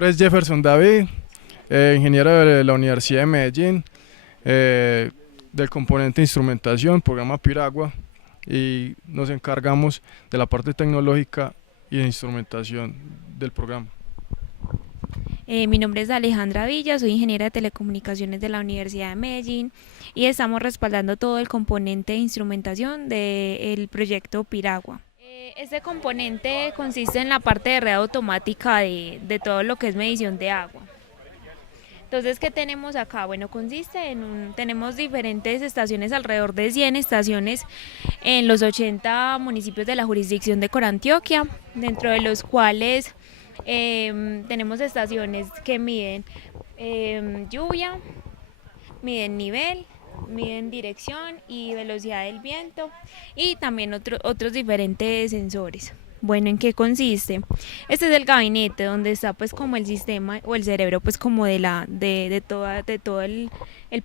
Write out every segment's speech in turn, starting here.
nombre es Jefferson David, ingeniero de la Universidad de Medellín, del componente de instrumentación, programa Piragua, y nos encargamos de la parte tecnológica y de instrumentación del programa. Mi nombre es Alejandra Villa, soy ingeniera de telecomunicaciones de la Universidad de Medellín y estamos respaldando todo el componente de instrumentación del proyecto Piragua. Este componente consiste en la parte de red automática de todo lo que es medición de agua. Entonces, ¿qué tenemos acá? Bueno, consiste tenemos diferentes estaciones, alrededor de 100 estaciones en los 80 municipios de la jurisdicción de Corantioquia, dentro de los cuales tenemos estaciones que miden lluvia, miden nivel, miden dirección y velocidad del viento y también otros diferentes sensores. Bueno, ¿en qué consiste? Este es el gabinete donde está pues como el sistema o el cerebro pues como de todo el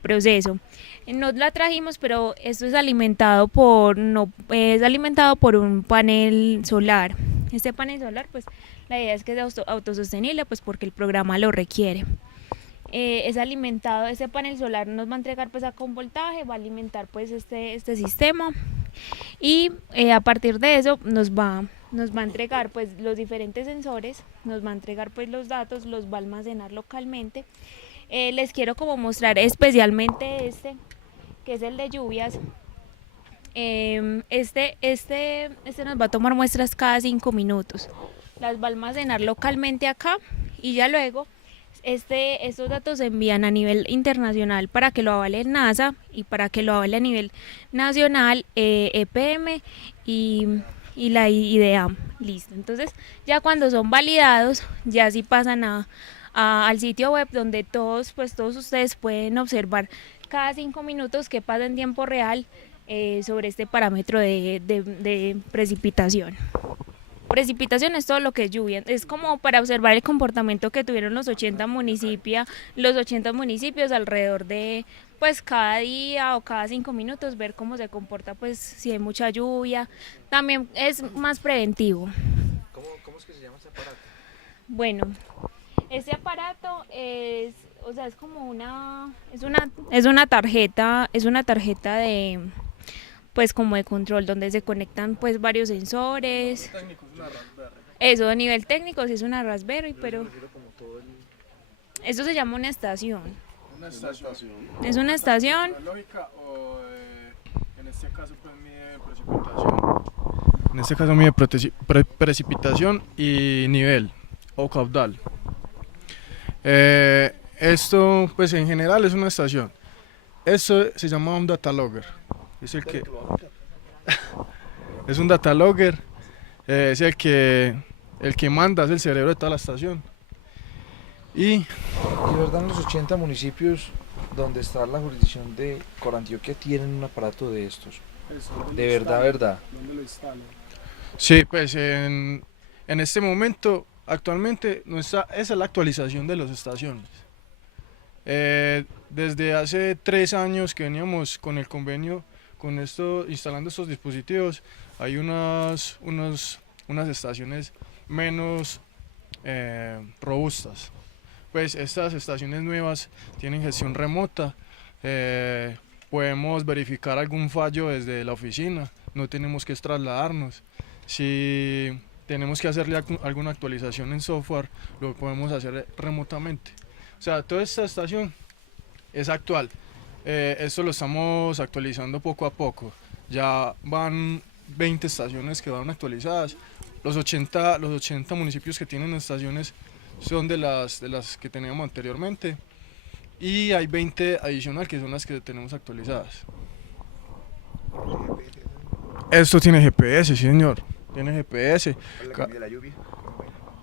proceso. No la trajimos, pero esto es alimentado es alimentado por un panel solar. Este panel solar pues la idea es que sea autosostenible pues porque el programa lo requiere. Es alimentado, este panel solar nos va a entregar pues acá un voltaje, va a alimentar pues este sistema y a partir de eso nos va a entregar pues los diferentes sensores, nos va a entregar pues los datos, los va a almacenar localmente. Les quiero como mostrar especialmente que es el de lluvias. Este nos va a tomar muestras cada 5 minutos, las va a almacenar localmente acá y ya luego estos datos se envían a nivel internacional para que lo avale NASA y para que lo avale a nivel nacional EPM y la IDEAM. Listo. Entonces, ya cuando son validados, ya sí pasan al sitio web donde todos ustedes pueden observar cada 5 minutos qué pasa en tiempo real sobre este parámetro de precipitación. Precipitación es todo lo que es lluvia, es como para observar el comportamiento que tuvieron los 80 municipios alrededor de pues cada día o cada 5 minutos, ver cómo se comporta pues si hay mucha lluvia. También es más preventivo. ¿Cómo es que se llama este aparato? Bueno, este aparato es como es una tarjeta de pues como de control donde se conectan pues varios sensores. Técnico, es una Raspberry. Eso a nivel técnico sí es una Raspberry, pero esto se llama una estación. Una estación. Es una estación. Lógica o en este caso pues mide precipitación. En este caso mide precipitación y nivel o caudal. Esto pues en general es una estación. Esto se llama un data logger. Es el que es un data logger, es el que manda, es el cerebro de toda la estación. Y de verdad en los 80 municipios donde está la jurisdicción de Corantioquia tienen un aparato de estos. De verdad. ¿Dónde lo instalan? Sí, pues en este momento, actualmente, esa es la actualización de las estaciones. Desde hace 3 años que veníamos con el convenio con instalando estos dispositivos, hay unas estaciones menos robustas. Pues estas estaciones nuevas tienen gestión remota, podemos verificar algún fallo desde la oficina, no tenemos que trasladarnos. Si tenemos que hacerle alguna actualización en software, lo podemos hacer remotamente. O sea, toda esta estación es actual. Esto lo estamos actualizando poco a poco. Ya van 20 estaciones que van actualizadas. Los 80 municipios que tienen estaciones son de las que teníamos anteriormente. Y hay 20 adicional que son las que tenemos actualizadas. Esto tiene GPS, sí señor. Tiene GPS. ¿Cuál es la que mide la lluvia?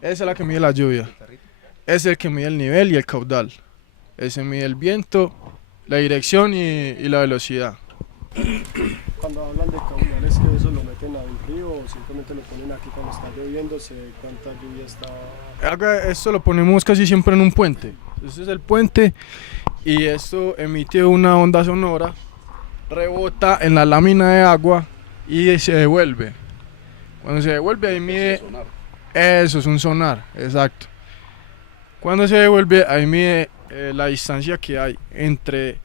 Esa es la que mide la lluvia. Es el que mide el nivel y el caudal. Ese mide el viento, la dirección y la velocidad. Cuando hablan de caudales, que eso lo meten a un río o simplemente lo ponen aquí cuando está lloviendo, se ve cuánta lluvia está. Esto lo ponemos casi siempre en un puente. Este es el puente y esto emite una onda sonora, rebota en la lámina de agua y se devuelve. Cuando se devuelve ahí mide. Eso es un sonar, exacto. Cuando se devuelve, ahí mide la distancia que hay entre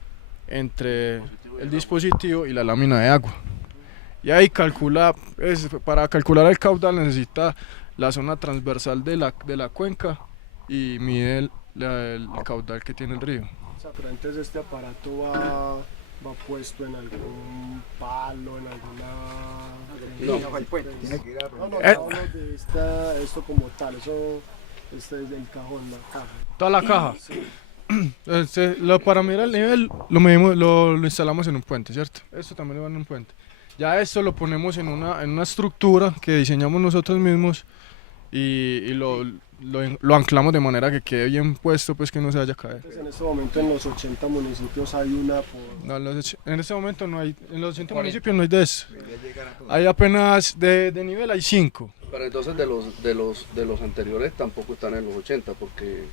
el dispositivo y la lámina de agua. Y ahí calcula, para calcular el caudal necesita la zona transversal de la cuenca y mide el caudal que tiene el río. O sea, pero entonces este aparato va puesto en algún palo, en alguna... No, el puente. Tiene que ir a No, hablo de esto como tal, eso este es del cajón, la caja. Toda la caja. Sí. Para medir el nivel lo instalamos en un puente, ¿cierto? Esto también lo va en un puente. Ya esto lo ponemos en una estructura que diseñamos nosotros mismos y lo anclamos de manera que quede bien puesto, pues que no se vaya a caer. Entonces, en este momento en los 80 municipios hay una por... No, en este momento no hay, en los 80 municipios no hay de eso. Hay apenas de nivel hay 5. Pero entonces de los anteriores tampoco están en los 80, porque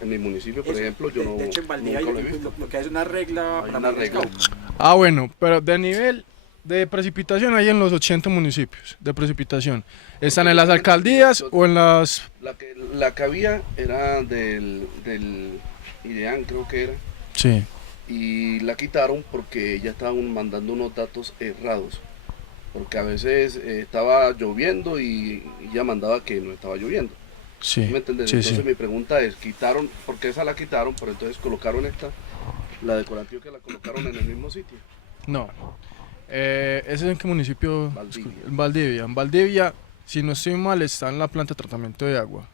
en mi municipio, por ejemplo, yo no... De hecho, en Valdivia nunca lo he visto. lo que hay es una regla Hay para una poner regla. pescado. Ah, bueno, pero de nivel de precipitación hay en los 80 municipios de precipitación. ¿Están en las alcaldías o en las...? La que había era del IDEAN, creo que era, Sí. y la quitaron porque ya estaban mandando unos datos errados. Porque a veces estaba lloviendo y ya mandaba que no estaba lloviendo. Sí, ¿Me entiendes? sí, Entonces sí. mi pregunta es, quitaron, porque esa la quitaron, pero entonces colocaron esta, la de Corantioquia la colocaron en el mismo sitio. No. ¿Ese es en qué municipio? Valdivia. En Valdivia. En Valdivia, si no estoy mal, está en la planta de tratamiento de agua.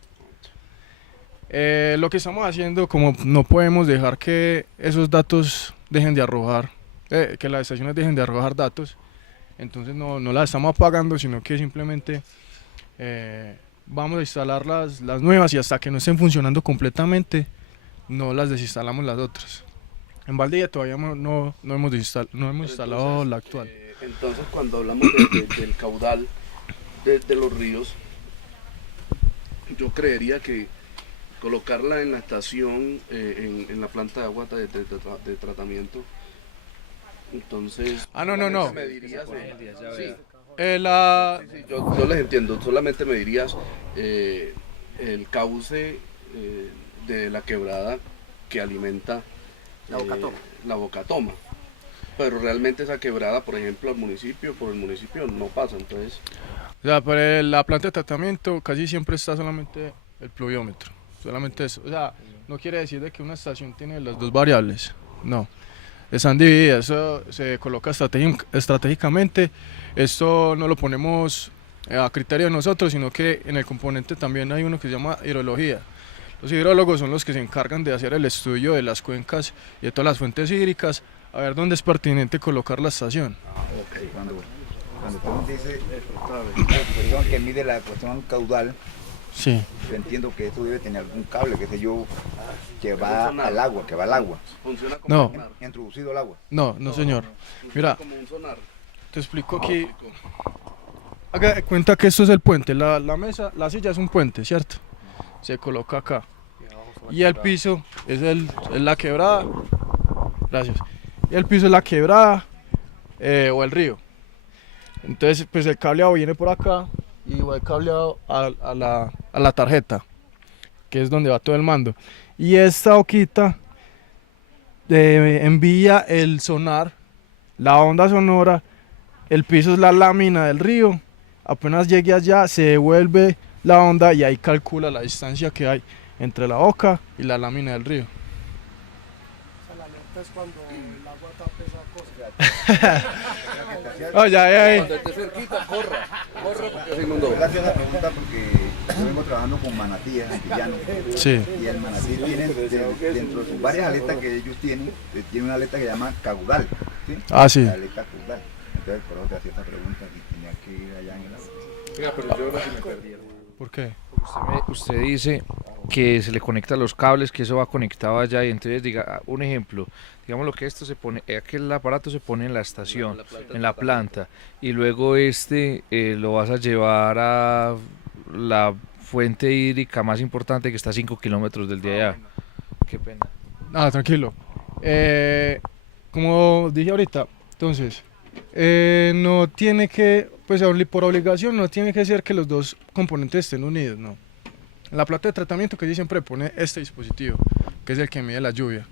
Lo que estamos haciendo, como no podemos dejar que esos datos dejen de arrojar, que las estaciones dejen de arrojar datos, entonces no las estamos apagando, sino que simplemente vamos a instalar las nuevas y hasta que no estén funcionando completamente, no las desinstalamos las otras. En Valdivia todavía no hemos instalado la actual. Entonces cuando hablamos del caudal de los ríos, yo creería que colocarla en la estación, en la planta de agua de tratamiento, entonces... No. solamente me dirías, sí, Sí, yo les entiendo, solamente me dirías el cauce de la quebrada que alimenta la Bocatoma. Pero realmente esa quebrada, por ejemplo, por el municipio no pasa, entonces... o sea, por la planta de tratamiento casi siempre está solamente el pluviómetro, solamente eso. O sea, no quiere decir de que una estación tiene las dos variables, no. Están divididas, eso se coloca estratégicamente, esto no lo ponemos a criterio de nosotros, sino que en el componente también hay uno que se llama hidrología. Los hidrólogos son los que se encargan de hacer el estudio de las cuencas y de todas las fuentes hídricas, a ver dónde es pertinente colocar la estación. Cuando usted dice la cuestión que mide la cuestión caudal, Sí. yo entiendo que eso debe tener algún cable, qué sé yo, que va sonar. al agua, que va al agua, Funciona como No. un sonar. introducido al agua. No, señor. Funciona Mira, como un sonar. te explico aquí. Haga de cuenta que esto es el puente, la mesa, la silla es un puente, ¿cierto? Se coloca acá. Y el piso es la quebrada. Gracias. Y el piso es la quebrada o el río. Entonces, pues el cableado viene por acá y va cableado a la tarjeta, que es donde va todo el mando. Y esta hoquita envía el sonar, la onda sonora, el piso es la lámina del río. Apenas llegue allá, se devuelve la onda y ahí calcula la distancia que hay entre la boca y la lámina del río. O sea, la alerta es cuando el agua tape esa cosa. Oh, ya. Cuando esté cerquita, corra porque se inundó. Yo le hacía esa pregunta porque yo vengo trabajando con manatíes antillanos. Sí. Y el manatí tiene, dentro de sus varias aletas que ellos tienen, tiene una aleta que se llama caudal. ¿Sí? Ah, sí. La aleta caudal. Entonces, por eso te hacía esta pregunta, si tenía que ir allá en el agua. Mira, pero yo ahora sí me perdí. ¿Por qué? Usted dice que se le conecta los cables, que eso va conectado allá y entonces diga, un ejemplo, digamos lo que esto se pone, aquel aparato se pone en la estación, en la planta y luego lo vas a llevar a la fuente hídrica más importante que está a 5 kilómetros del de allá. Qué pena. Tranquilo. Como dije ahorita, entonces, no tiene que, pues por obligación, no tiene que ser que los dos componentes estén unidos, no. En la planta de tratamiento que siempre pone este dispositivo, que es el que mide la lluvia.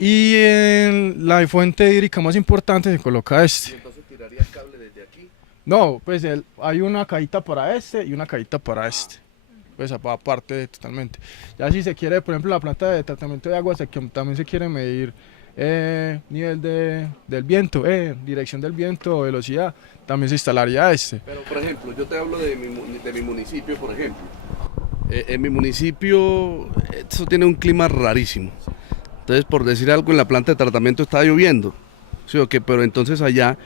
Y en la fuente hídrica más importante se coloca este. ¿Y entonces tiraría el cable desde aquí? No, pues hay una cajita para este y una cajita para este. Pues aparte totalmente. Ya si se quiere, por ejemplo, la planta de tratamiento de agua también se quiere medir nivel del viento, dirección del viento o velocidad, también se instalaría este. Pero por ejemplo, yo te hablo de mi municipio, por ejemplo. En mi municipio, eso tiene un clima rarísimo. Entonces, por decir algo, en la planta de tratamiento está lloviendo. ¿Sí o qué? Pero entonces allá,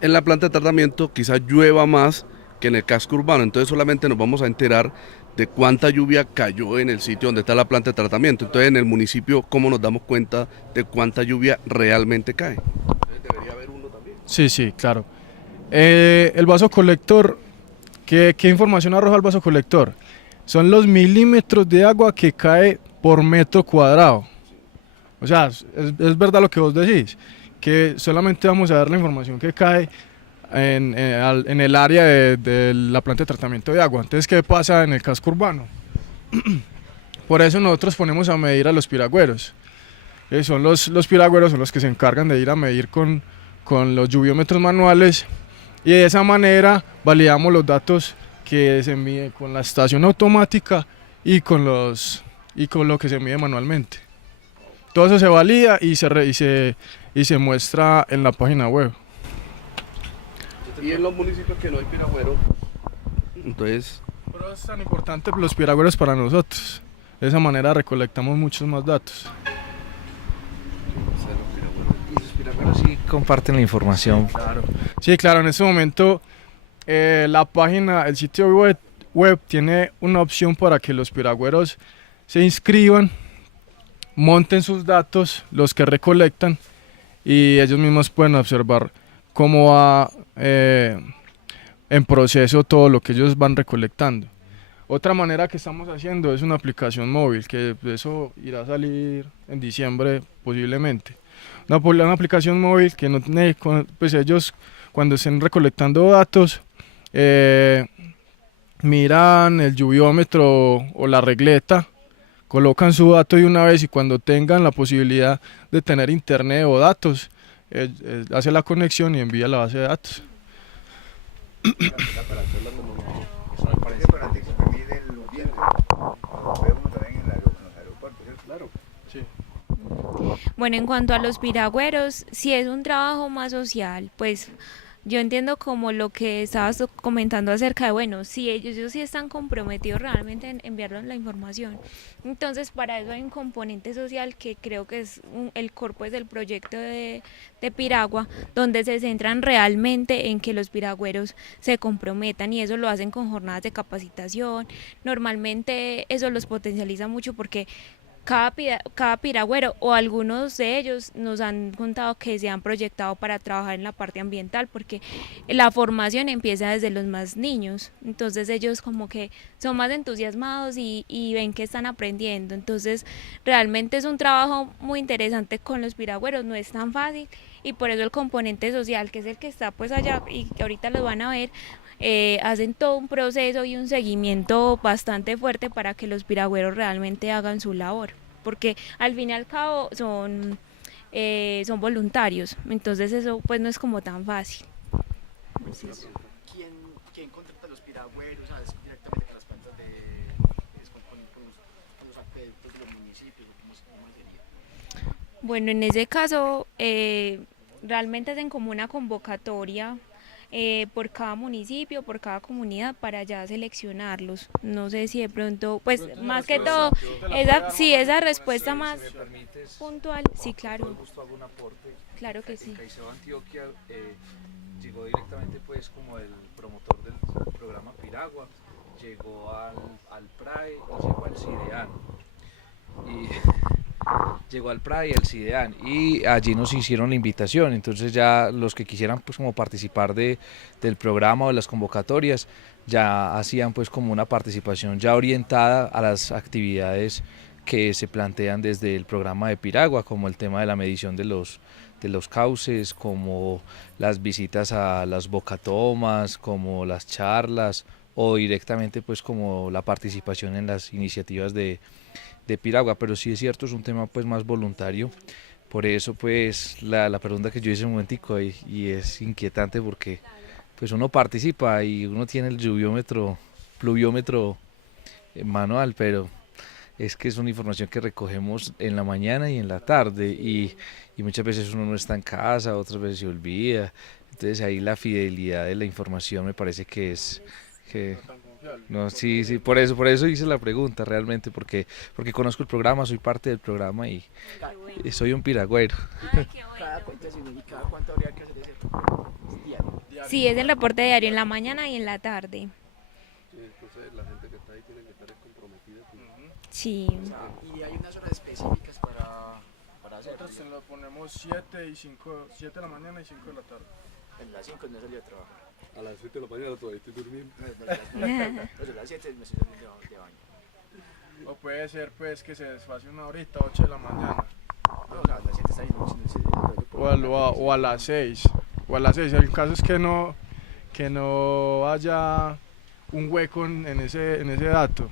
en la planta de tratamiento, quizás llueva más que en el casco urbano. Entonces solamente nos vamos a enterar de cuánta lluvia cayó en el sitio donde está la planta de tratamiento. Entonces en el municipio, ¿cómo nos damos cuenta de cuánta lluvia realmente cae? Entonces debería haber uno también. Sí, claro. El vaso colector, ¿qué información arroja el vaso colector? Son los milímetros de agua que cae por metro cuadrado. O sea, es verdad lo que vos decís, que solamente vamos a ver la información que cae en el área de la planta de tratamiento de agua. Entonces, ¿qué pasa en el casco urbano? Por eso nosotros ponemos a medir a los piragüeros. Los piragüeros son los que se encargan de ir a medir con los lluviómetros manuales, y de esa manera validamos los datos que se mide con la estación automática y con lo que se mide manualmente. Todo eso se valida y se muestra en la página web. Y en los municipios que no hay piragüero, entonces... Pero es tan importante los piragüeros para nosotros. De esa manera recolectamos muchos más datos. Y los piragüeros sí comparten la información. Claro. Sí, claro, en este momento el sitio web tiene una opción para que los piragüeros se inscriban, monten sus datos, los que recolectan, y ellos mismos pueden observar cómo va en proceso todo lo que ellos van recolectando. Otra manera que estamos haciendo es una aplicación móvil, que eso irá a salir en diciembre posiblemente. Una aplicación móvil que no tiene, pues ellos cuando estén recolectando datos, miran el lluviómetro o la regleta, colocan su dato de una vez, y cuando tengan la posibilidad de tener internet o datos, hace la conexión y envía la base de datos. Eso me parece para ti que mide los vientos. Vemos también en los aeropuertos, ¿cierto? Claro, sí. Bueno, en cuanto a los piragüeros, si es un trabajo más social, pues yo entiendo como lo que estabas comentando acerca de, bueno, si ellos sí están comprometidos realmente en enviarnos la información. Entonces, para eso hay un componente social que creo que es el cuerpo del proyecto de Piragua, donde se centran realmente en que los piragüeros se comprometan, y eso lo hacen con jornadas de capacitación. Normalmente eso los potencializa mucho porque cada piragüero o algunos de ellos nos han contado que se han proyectado para trabajar en la parte ambiental, porque la formación empieza desde los más niños. Entonces ellos como que son más entusiasmados y ven que están aprendiendo. Entonces realmente es un trabajo muy interesante con los piragüeros, no es tan fácil, y por eso el componente social, que es el que está pues allá y que ahorita los van a ver, hacen todo un proceso y un seguimiento bastante fuerte para que los piragüeros realmente hagan su labor, porque al fin y al cabo son voluntarios, entonces eso pues no es como tan fácil. ¿Quién contrata a los piragüeros? ¿Es directamente con las plantas con los acueductos de los municipios? ¿Cómo sería? Bueno, en ese caso realmente hacen como una convocatoria por cada municipio, por cada comunidad, para ya seleccionarlos. No sé si de pronto, pues más que todo, esa respuesta más puntual, sí, claro. Claro que sí. Caicedo Antioquia llegó directamente pues como el promotor del programa Piragua, llegó al PRAE y llegó al CIDEAN. Llegó al PRAE y al CIDEAN, y allí nos hicieron la invitación. Entonces ya los que quisieran pues como participar del programa o de las convocatorias ya hacían pues como una participación ya orientada a las actividades que se plantean desde el programa de Piragua, como el tema de la medición de los cauces, como las visitas a las bocatomas, como las charlas, o directamente pues como la participación en las iniciativas de Piragua, pero sí es cierto, es un tema pues más voluntario. Por eso pues la pregunta que yo hice un momentico y es inquietante porque pues uno participa y uno tiene el pluviómetro manual, pero es que es una información que recogemos en la mañana y en la tarde y muchas veces uno no está en casa, otras veces se olvida, entonces ahí la fidelidad de la información me parece que es que no, sí, sí, por eso hice la pregunta realmente, porque conozco el programa, soy parte del programa y soy un piragüero. Ay, qué Cada bueno. cuenta y cada cuánto habría que hacer ese diario. Sí, es el reporte diario en la mañana y en la tarde. Sí, entonces la gente que está ahí tiene que estar comprometida. Sí. Y hay unas horas específicas para hacerlo. Nosotros se lo ponemos 7 de la mañana y 5 de la tarde. En las 5 no salía a trabajar. A las 7 de la mañana todavía estoy durmiendo. Desde las 7 me estoy saliendo de baño. O puede ser pues que se desfase una horita, 8 de la mañana. No, a las 7 está ahí, no, O a las 6. O a las 6. El caso es que no haya un hueco en ese dato.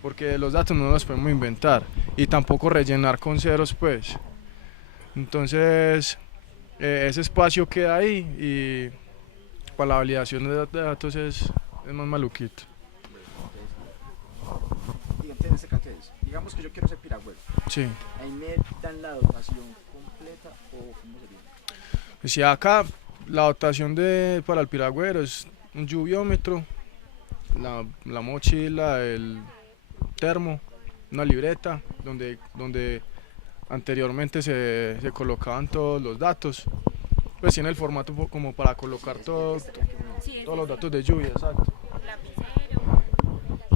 Porque los datos no los podemos inventar. Y tampoco rellenar con ceros pues. Entonces ese espacio queda ahí y para la validación de datos es más maluquito. Digamos, en este caso es, digamos que yo quiero ser piragüero. Sí. Ahí me dan la dotación completa o cómo sería. Pues si acá la dotación para el piragüero es un lluviómetro, la mochila, el termo, una libreta donde anteriormente se colocaban todos los datos. Pues tiene el formato como para colocar todos los datos de lluvia, exacto. Lapicero.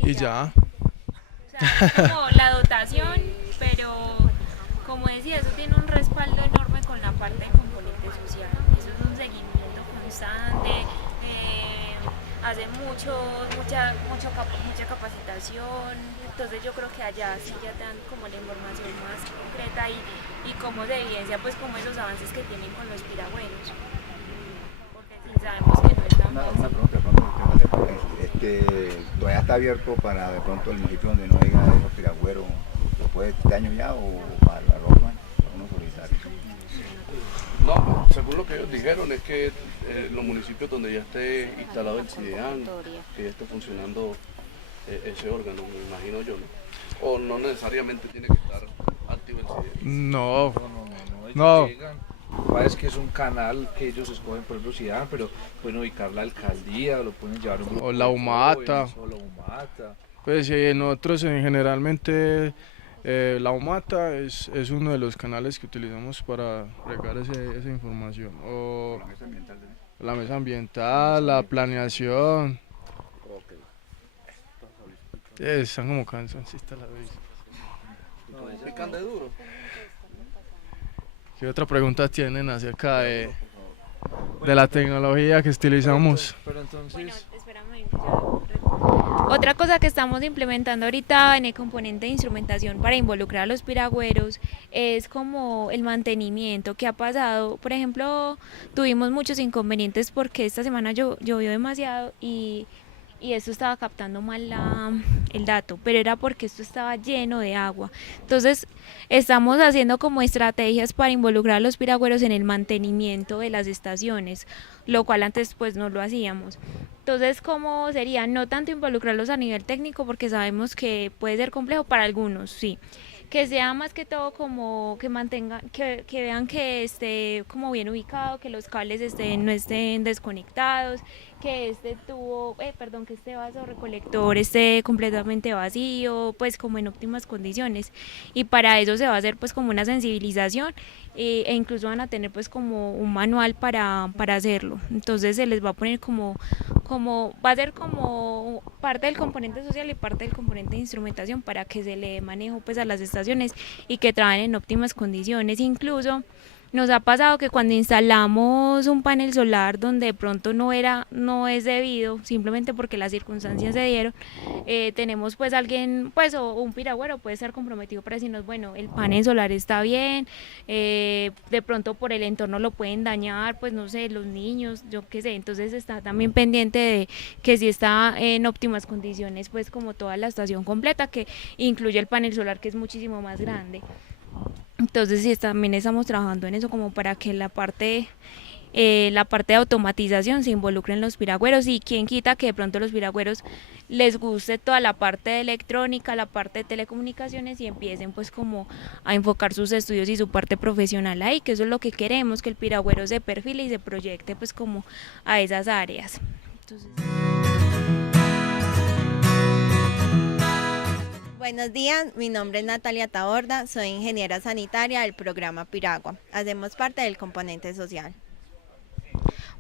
Y ya. O sea, es como la dotación, pero como decía, eso tiene un respaldo enorme con la parte de componente social. Eso es un seguimiento constante, hacen mucha capacitación. Entonces yo creo que allá sí ya te dan como la información más concreta y cómo se evidencia pues como esos avances que tienen con los piragüeros. Porque sí sabemos que no es tan Una fácil. pregunta de pronto que no sepa, todavía está abierto para de pronto el municipio donde no haya esos piragüeros, después de este año ya o para la Roma, para unos solitarios. No, según lo que ellos dijeron es que los municipios donde ya esté instalado el CIDEAN, que ya esté funcionando ese órgano, me imagino yo, ¿no? O no necesariamente tiene que estar activo el CIDEAN. No, Ellos No. llegan, parece que es un canal que ellos escogen por velocidad, pero pueden ubicar la alcaldía, lo pueden llevar un grupo O la de UMATA. jóvenes, o la UMATA. pues nosotros generalmente la UMATA es uno de los canales que utilizamos para regar esa información. O La mesa ambiental de la mesa ambiental, la planeación. Están como cansoncitas la vez. Pican de duro. ¿Qué otra pregunta tienen acerca de la tecnología que utilizamos? Pero Bueno, entonces, espérame, otra cosa que estamos implementando ahorita en el componente de instrumentación para involucrar a los piragüeros es como el mantenimiento que ha pasado. Por ejemplo, tuvimos muchos inconvenientes porque esta semana llovió demasiado y esto estaba captando mal el dato, pero era porque esto estaba lleno de agua. Entonces estamos haciendo como estrategias para involucrar a los piragüeros en el mantenimiento de las estaciones, lo cual antes pues no lo hacíamos. Entonces, ¿cómo sería? No tanto involucrarlos a nivel técnico porque sabemos que puede ser complejo para algunos, sí. Que sea más que todo como que mantengan, que vean que esté como bien ubicado, que los cables no estén desconectados, que que este vaso recolector esté completamente vacío, pues como en óptimas condiciones. Y para eso se va a hacer pues como una sensibilización e incluso van a tener pues como un manual para hacerlo. Entonces se les va a poner va a ser como parte del componente social y parte del componente de instrumentación para que se le dé manejo pues a las estaciones y que trabajen en óptimas condiciones. Incluso Nos ha pasado que cuando instalamos un panel solar donde de pronto no es debido, simplemente porque las circunstancias se dieron, tenemos pues alguien, pues o un piragüero puede estar comprometido para decirnos, bueno, el panel solar está bien, de pronto por el entorno lo pueden dañar, pues no sé, los niños, yo qué sé, entonces está también pendiente de que si está en óptimas condiciones, pues como toda la estación completa, que incluye el panel solar, que es muchísimo más grande. Entonces sí, también estamos trabajando en eso como para que la parte de automatización se involucre en los piragüeros, y quien quita que de pronto los piragüeros les guste toda la parte de electrónica, la parte de telecomunicaciones, y empiecen pues como a enfocar sus estudios y su parte profesional ahí, que eso es lo que queremos, que el piragüero se perfile y se proyecte pues como a esas áreas. Entonces... Buenos días, mi nombre es Natalia Taborda, soy ingeniera sanitaria del programa Piragua. Hacemos parte del componente social.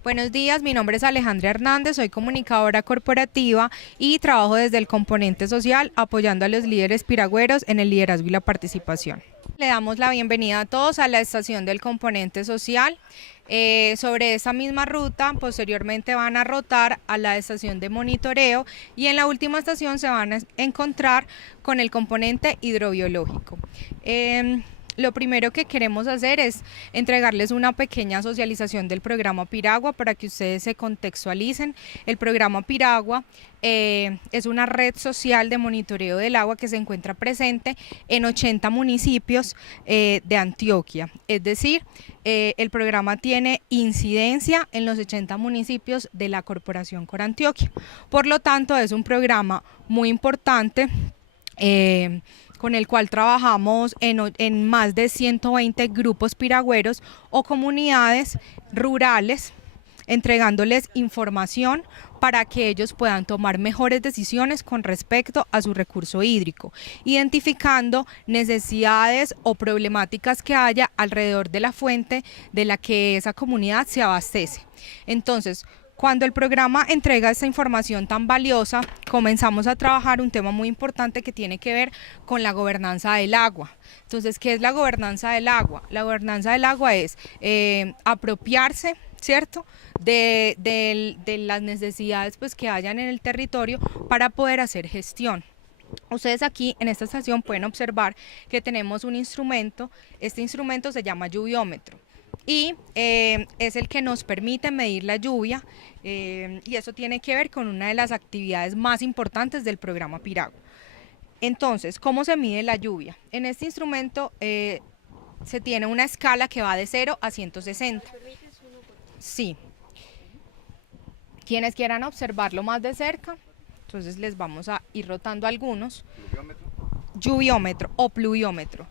Buenos días, mi nombre es Alejandra Hernández, soy comunicadora corporativa y trabajo desde el componente social apoyando a los líderes piragüeros en el liderazgo y la participación. Le damos la bienvenida a todos a la estación del componente social. Sobre esa misma ruta, posteriormente van a rotar a la estación de monitoreo y en la última estación se van a encontrar con el componente hidrobiológico. Lo primero que queremos hacer es entregarles una pequeña socialización del programa Piragua para que ustedes se contextualicen. El programa Piragua es una red social de monitoreo del agua que se encuentra presente en 80 municipios de Antioquia. Es decir, el programa tiene incidencia en los 80 municipios de la Corporación Corantioquia. Por lo tanto, es un programa muy importante con el cual trabajamos en más de 120 grupos piragüeros o comunidades rurales, entregándoles información para que ellos puedan tomar mejores decisiones con respecto a su recurso hídrico, identificando necesidades o problemáticas que haya alrededor de la fuente de la que esa comunidad se abastece. Entonces, cuando el programa entrega esta información tan valiosa, comenzamos a trabajar un tema muy importante que tiene que ver con la gobernanza del agua. Entonces, ¿qué es la gobernanza del agua? La gobernanza del agua es apropiarse, ¿cierto?, de las necesidades pues, que hayan en el territorio para poder hacer gestión. Ustedes aquí en esta estación pueden observar que tenemos un instrumento, este instrumento se llama lluviómetro. Y es el que nos permite medir la lluvia y eso tiene que ver con una de las actividades más importantes del programa Piragua. Entonces, ¿cómo se mide la lluvia? En este instrumento se tiene una escala que va de 0 a 160. Sí. Quienes quieran observarlo más de cerca, entonces les vamos a ir rotando algunos. Lluviómetro o pluviómetro,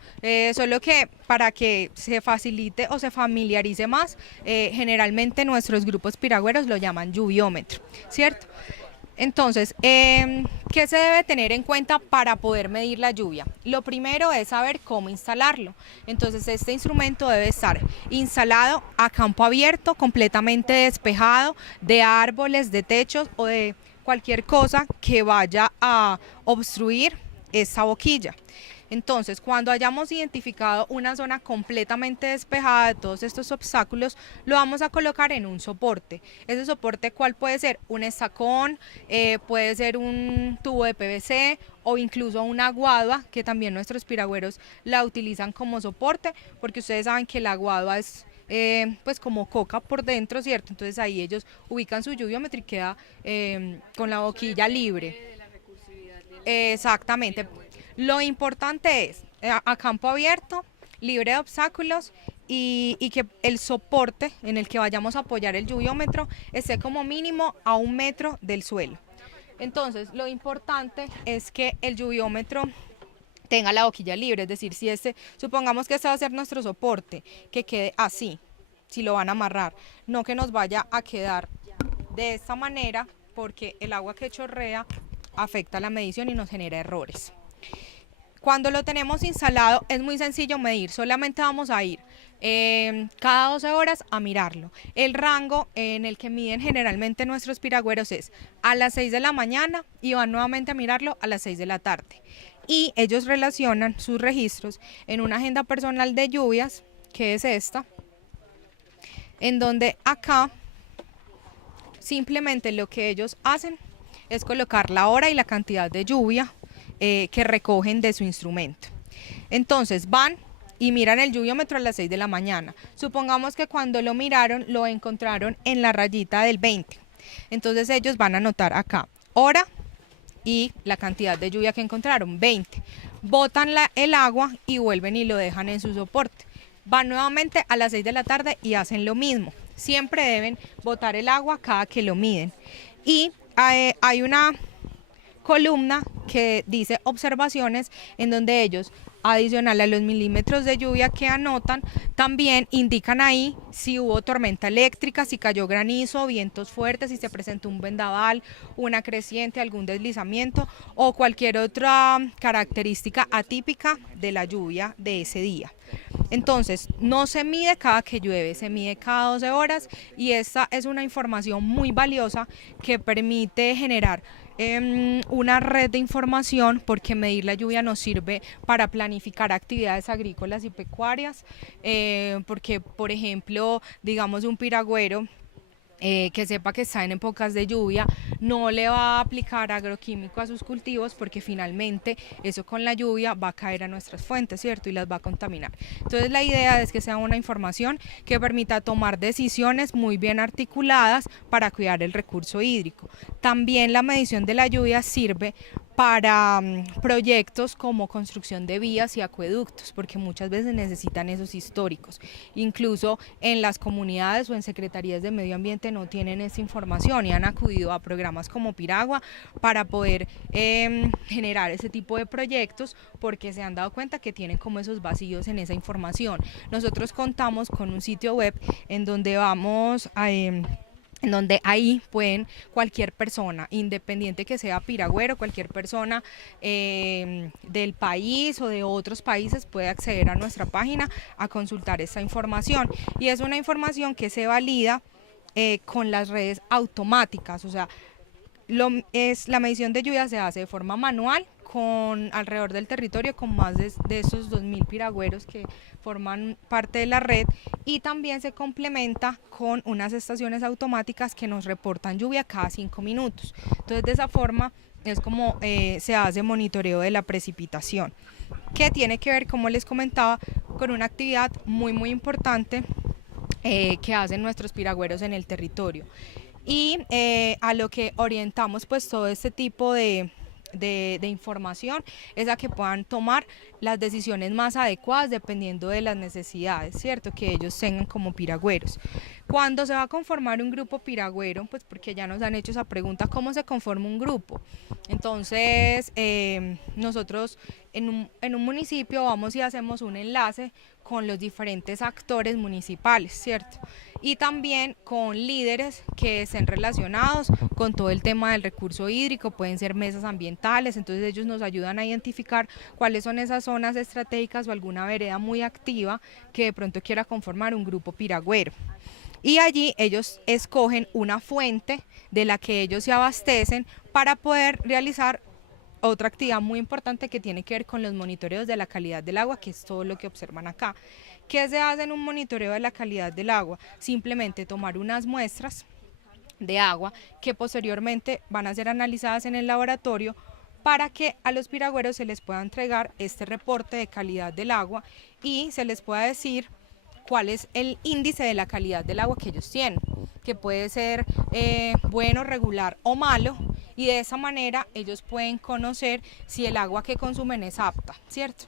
solo que para que se facilite o se familiarice más, generalmente nuestros grupos piragüeros lo llaman lluviómetro, ¿cierto? Entonces, ¿qué se debe tener en cuenta para poder medir la lluvia? Lo primero es saber cómo instalarlo. Entonces, este instrumento debe estar instalado a campo abierto, completamente despejado de árboles, de techos o de cualquier cosa que vaya a obstruir esta boquilla. Entonces, cuando hayamos identificado una zona completamente despejada de todos estos obstáculos, lo vamos a colocar en un soporte. Ese soporte, ¿cuál puede ser? Un estacón, puede ser un tubo de PVC o incluso una guadua, que también nuestros piragüeros la utilizan como soporte, porque ustedes saben que la guadua es pues como coca por dentro, ¿cierto? Entonces ahí ellos ubican su lluviómetro y queda con la boquilla libre. Exactamente. Lo importante es a campo abierto, libre de obstáculos y que el soporte en el que vayamos a apoyar el lluviómetro esté como mínimo a 1 metro del suelo. Entonces, lo importante es que el lluviómetro tenga la boquilla libre, es decir, si supongamos que este va a ser nuestro soporte, que quede así, si lo van a amarrar, no que nos vaya a quedar de esta manera, porque el agua que chorrea afecta la medición y nos genera errores. Cuando lo tenemos instalado es muy sencillo medir, solamente vamos a ir cada 12 horas a mirarlo. El rango en el que miden generalmente nuestros piragüeros es a las 6 de la mañana y van nuevamente a mirarlo a las 6 de la tarde. Y ellos relacionan sus registros en una agenda personal de lluvias, que es esta. en donde acá simplemente lo que ellos hacen es colocar la hora y la cantidad de lluvia que recogen de su instrumento. Entonces van y miran el lluviómetro a las 6 de la mañana. Supongamos que cuando lo miraron lo encontraron en la rayita del 20. Entonces ellos van a anotar acá hora y la cantidad de lluvia que encontraron, 20. Botan el agua y vuelven y lo dejan en su soporte. Van nuevamente a las 6 de la tarde y hacen lo mismo. Siempre deben botar el agua cada que lo miden. Y hay una columna que dice observaciones, en donde ellos, adicional a los milímetros de lluvia que anotan, también indican ahí si hubo tormenta eléctrica, si cayó granizo, vientos fuertes, si se presentó un vendaval, una creciente, algún deslizamiento o cualquier otra característica atípica de la lluvia de ese día. Entonces, no se mide cada que llueve, se mide cada 12 horas y esta es una información muy valiosa que permite generar una red de información, porque medir la lluvia nos sirve para planificar actividades agrícolas y pecuarias, porque, por ejemplo, digamos un piragüero que sepa que está en épocas de lluvia, no le va a aplicar agroquímico a sus cultivos, porque finalmente eso con la lluvia va a caer a nuestras fuentes, ¿cierto? Y las va a contaminar. Entonces la idea es que sea una información que permita tomar decisiones muy bien articuladas para cuidar el recurso hídrico. También la medición de la lluvia sirve para proyectos como construcción de vías y acueductos, porque muchas veces necesitan esos históricos. Incluso en las comunidades o en secretarías de medio ambiente no tienen esa información y han acudido a programas como Piragua para poder generar ese tipo de proyectos, porque se han dado cuenta que tienen como esos vacíos en esa información. Nosotros contamos con un sitio web en donde vamos a en donde ahí pueden cualquier persona, independiente que sea piragüero, cualquier persona del país o de otros países puede acceder a nuestra página a consultar esta información. Y es una información que se valida con las redes automáticas, o sea, la medición de lluvia se hace de forma manual con alrededor del territorio, con más de esos 2.000 piragüeros que forman parte de la red, y también se complementa con unas estaciones automáticas que nos reportan lluvia cada 5 minutos. Entonces de esa forma es como se hace monitoreo de la precipitación, que tiene que ver, como les comentaba, con una actividad muy importante que hacen nuestros piragüeros en el territorio. Y a lo que orientamos pues todo este tipo de información es a que puedan tomar las decisiones más adecuadas dependiendo de las necesidades, ¿cierto?, que ellos tengan como piragüeros. Cuando se va a conformar un grupo piragüero, pues porque ya nos han hecho esa pregunta, ¿cómo se conforma un grupo? Entonces nosotros en un municipio vamos y hacemos un enlace con los diferentes actores municipales, ¿cierto? Y también con líderes que estén relacionados con todo el tema del recurso hídrico, pueden ser mesas ambientales, entonces ellos nos ayudan a identificar cuáles son esas zonas estratégicas o alguna vereda muy activa que de pronto quiera conformar un grupo piragüero. Y allí ellos escogen una fuente de la que ellos se abastecen para poder realizar otra actividad muy importante que tiene que ver con los monitoreos de la calidad del agua, que es todo lo que observan acá. ¿Qué se hace en un monitoreo de la calidad del agua? Simplemente tomar unas muestras de agua que posteriormente van a ser analizadas en el laboratorio para que a los piragüeros se les pueda entregar este reporte de calidad del agua y se les pueda decir cuál es el índice de la calidad del agua que ellos tienen, que puede ser bueno, regular o malo, y de esa manera ellos pueden conocer si el agua que consumen es apta, ¿cierto?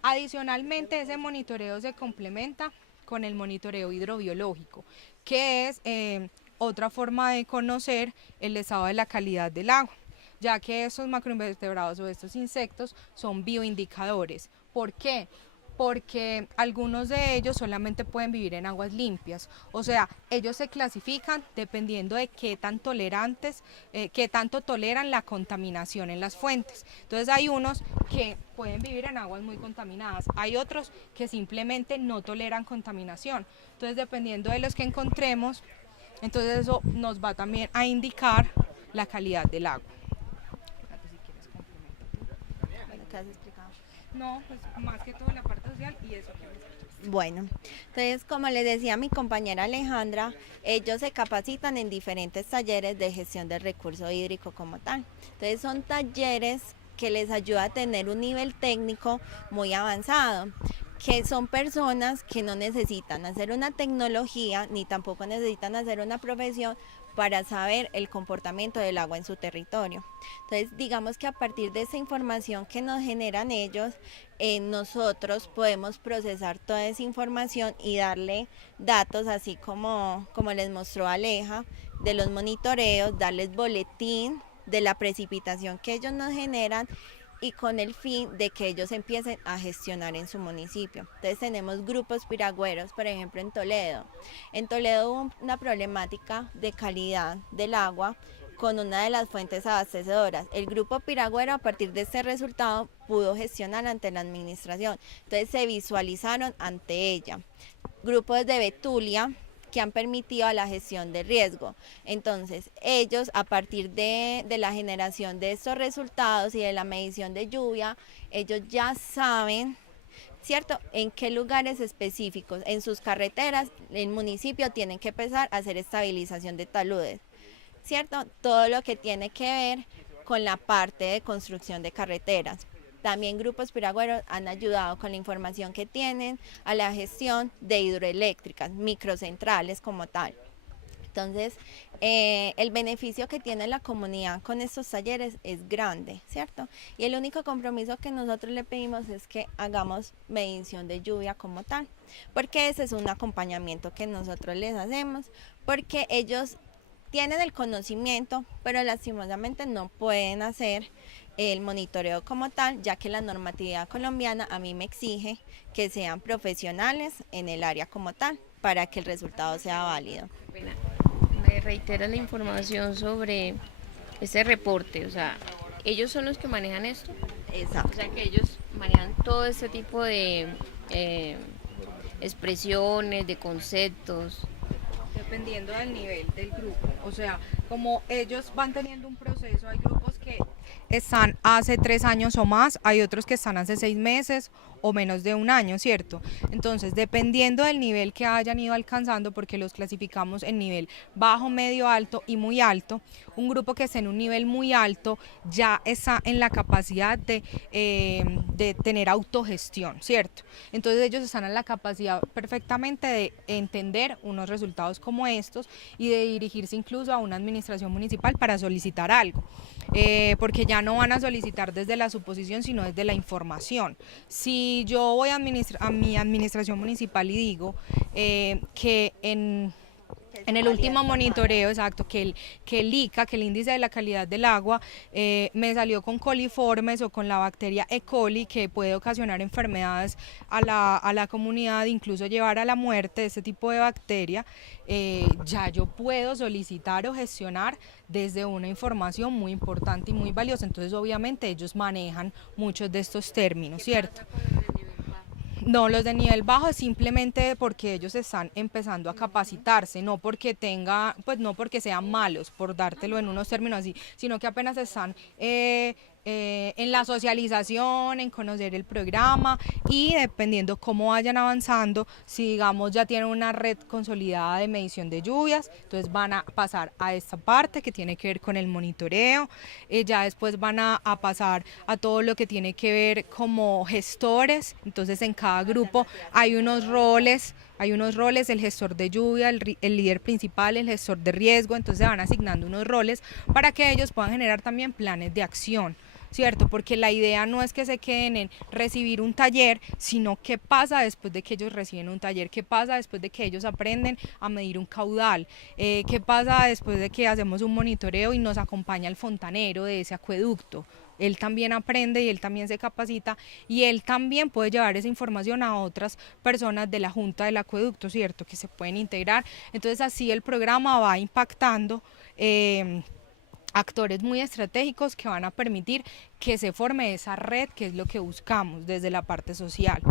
Adicionalmente, ese monitoreo se complementa con el monitoreo hidrobiológico, que es otra forma de conocer el estado de la calidad del agua, ya que estos macroinvertebrados o estos insectos son bioindicadores. ¿Por qué? Porque algunos de ellos solamente pueden vivir en aguas limpias, o sea, ellos se clasifican dependiendo de qué tan tolerantes, qué tanto toleran la contaminación en las fuentes. Entonces hay unos que pueden vivir en aguas muy contaminadas, hay otros que simplemente no toleran contaminación. Entonces dependiendo de los que encontremos, entonces eso nos va también a indicar la calidad del agua. No, pues más que todo la parte social y eso que Bueno, entonces como les decía mi compañera Alejandra, ellos se capacitan en diferentes talleres de gestión del recurso hídrico como tal. Entonces son talleres que les ayuda a tener un nivel técnico muy avanzado, que son personas que no necesitan hacer una tecnología ni tampoco necesitan hacer una profesión para saber el comportamiento del agua en su territorio. Entonces, digamos que a partir de esa información que nos generan ellos, nosotros podemos procesar toda esa información y darle datos, así como les mostró Aleja, de los monitoreos, darles boletín de la precipitación que ellos nos generan y con el fin de que ellos empiecen a gestionar en su municipio. Entonces tenemos grupos piragüeros, por ejemplo en Toledo. En Toledo hubo una problemática de calidad del agua con una de las fuentes abastecedoras. El grupo piragüero a partir de este resultado pudo gestionar ante la administración. Entonces se visualizaron ante ella. Grupos de Betulia que han permitido a la gestión de riesgo. Entonces, ellos a partir de la generación de estos resultados y de la medición de lluvia, ellos ya saben, ¿cierto?, en qué lugares específicos, en sus carreteras, el municipio tienen que empezar a hacer estabilización de taludes, ¿cierto? Todo lo que tiene que ver con la parte de construcción de carreteras. También grupos piragüeros han ayudado con la información que tienen a la gestión de hidroeléctricas, microcentrales como tal. Entonces, el beneficio que tiene la comunidad con estos talleres es grande, ¿cierto? Y el único compromiso que nosotros le pedimos es que hagamos medición de lluvia como tal, porque ese es un acompañamiento que nosotros les hacemos, porque ellos tienen el conocimiento, pero lastimosamente no pueden hacer el monitoreo como tal, ya que la normatividad colombiana a mí me exige que sean profesionales en el área como tal, para que el resultado sea válido. Me reitera la información sobre ese reporte, o sea, ¿ellos son los que manejan esto? Exacto. O sea, que ellos manejan todo este tipo de expresiones, de conceptos. Dependiendo del nivel del grupo, o sea, como ellos van teniendo un proceso, hay grupos que están hace 3 años o más, hay otros que están hace 6 meses o menos de 1 año, ¿cierto? Entonces, dependiendo del nivel que hayan ido alcanzando, porque los clasificamos en nivel bajo, medio, alto y muy alto, un grupo que esté en un nivel muy alto ya está en la capacidad de tener autogestión, ¿cierto? Entonces ellos están en la capacidad perfectamente de entender unos resultados como estos y de dirigirse incluso a una administración municipal para solicitar algo, porque ya no van a solicitar desde la suposición, sino desde la información. Si yo voy a mi administración municipal y digo que en el último monitoreo, exacto, que el ICA, que el índice de la calidad del agua, me salió con coliformes o con la bacteria E. coli, que puede ocasionar enfermedades a la comunidad, incluso llevar a la muerte de este tipo de bacteria, ya yo puedo solicitar o gestionar desde una información muy importante y muy valiosa. Entonces, obviamente, ellos manejan muchos de estos términos, ¿cierto? No, los de nivel bajo es simplemente porque ellos están empezando a capacitarse, no porque no porque sean malos, por dártelo en unos términos así, sino que apenas están en la socialización, en conocer el programa y dependiendo cómo vayan avanzando, si digamos ya tienen una red consolidada de medición de lluvias, entonces van a pasar a esta parte que tiene que ver con el monitoreo, ya después van a pasar a todo lo que tiene que ver como gestores, entonces en cada grupo hay unos roles, el gestor de lluvia, el líder principal, el gestor de riesgo, entonces se van asignando unos roles para que ellos puedan generar también planes de acción, ¿cierto? Porque la idea no es que se queden en recibir un taller, sino qué pasa después de que ellos reciben un taller, qué pasa después de que ellos aprenden a medir un caudal, qué pasa después de que hacemos un monitoreo y nos acompaña el fontanero de ese acueducto. Él también aprende y él también se capacita y él también puede llevar esa información a otras personas de la Junta del Acueducto, ¿cierto? Que se pueden integrar. Entonces así el programa va impactando actores muy estratégicos que van a permitir que se forme esa red, que es lo que buscamos desde la parte social.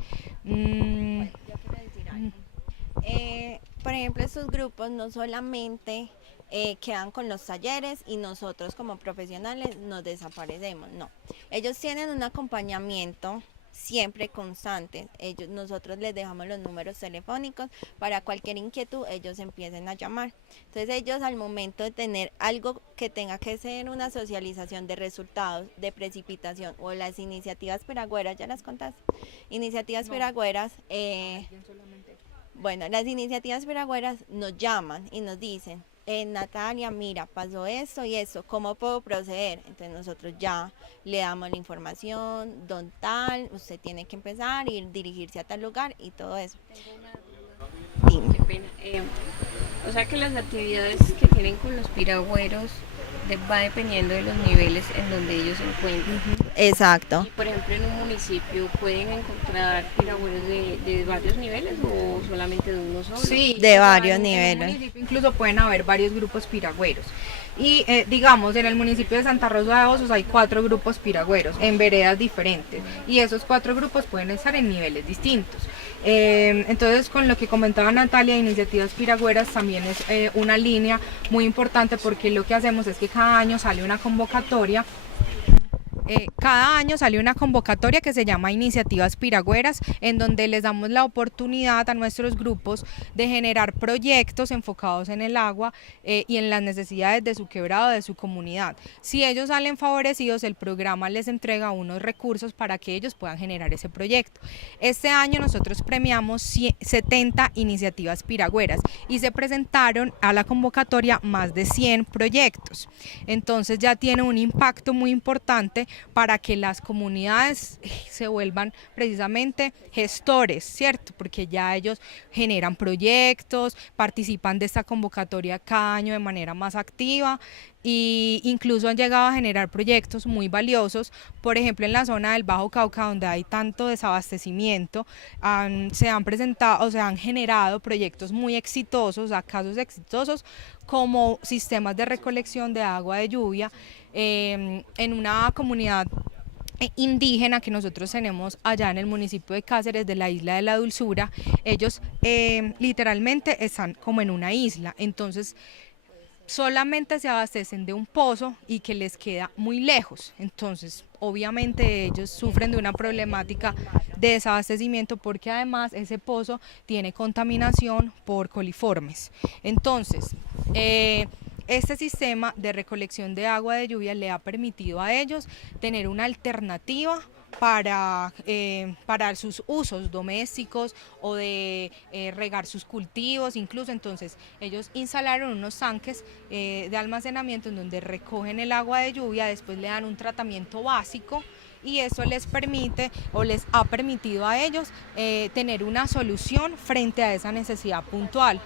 Por ejemplo, estos grupos no solamente quedan con los talleres y nosotros como profesionales nos desaparecemos, no. Ellos tienen un acompañamiento, siempre constantes. Nosotros les dejamos los números telefónicos para cualquier inquietud, ellos empiecen a llamar. Entonces ellos al momento de tener algo que tenga que ser una socialización de resultados, de precipitación o las iniciativas piragüeras, ya las contaste, iniciativas piragüeras, bueno, las iniciativas piragüeras nos llaman y nos dicen, Natalia, mira, pasó esto y esto, ¿cómo puedo proceder? Entonces nosotros ya le damos la información, don tal, usted tiene que empezar y dirigirse a tal lugar y todo eso. Qué pena. O sea que las actividades que tienen con los piragüeros va dependiendo de los niveles en donde ellos se encuentran. Exacto. Y por ejemplo, en un municipio pueden encontrar piragüeros de varios niveles o solamente de uno solo. Sí, de varios en niveles. un municipio incluso pueden haber varios grupos piragüeros. Y digamos, en el municipio de Santa Rosa de Osos hay 4 grupos piragüeros en veredas diferentes y esos 4 grupos pueden estar en niveles distintos. Entonces, con lo que comentaba Natalia, Iniciativas Piragüeras también es una línea muy importante, porque lo que hacemos es que cada año sale una convocatoria. Cada año sale una convocatoria que se llama Iniciativas Piragüeras, en donde les damos la oportunidad a nuestros grupos de generar proyectos enfocados en el agua y en las necesidades de su quebrado, de su comunidad. Si ellos salen favorecidos, el programa les entrega unos recursos para que ellos puedan generar ese proyecto. Este año nosotros premiamos 70 iniciativas piragüeras y se presentaron a la convocatoria más de 100 proyectos. Entonces ya tiene un impacto muy importante para que las comunidades se vuelvan precisamente gestores, ¿cierto? Porque ya ellos generan proyectos, participan de esta convocatoria cada año de manera más activa e incluso han llegado a generar proyectos muy valiosos. Por ejemplo, en la zona del Bajo Cauca, donde hay tanto desabastecimiento, se han presentado, o se han generado proyectos muy exitosos, casos exitosos, como sistemas de recolección de agua de lluvia en una comunidad indígena que nosotros tenemos allá en el municipio de Cáceres, de la Isla de la Dulzura. Ellos literalmente están como en una isla, entonces solamente se abastecen de un pozo y que les queda muy lejos. Entonces obviamente ellos sufren de una problemática de desabastecimiento, porque además ese pozo tiene contaminación por coliformes. Entonces este sistema de recolección de agua de lluvia le ha permitido a ellos tener una alternativa para sus usos domésticos o de regar sus cultivos incluso. Entonces ellos instalaron unos tanques de almacenamiento en donde recogen el agua de lluvia, después le dan un tratamiento básico y eso les permite o les ha permitido a ellos tener una solución frente a esa necesidad puntual.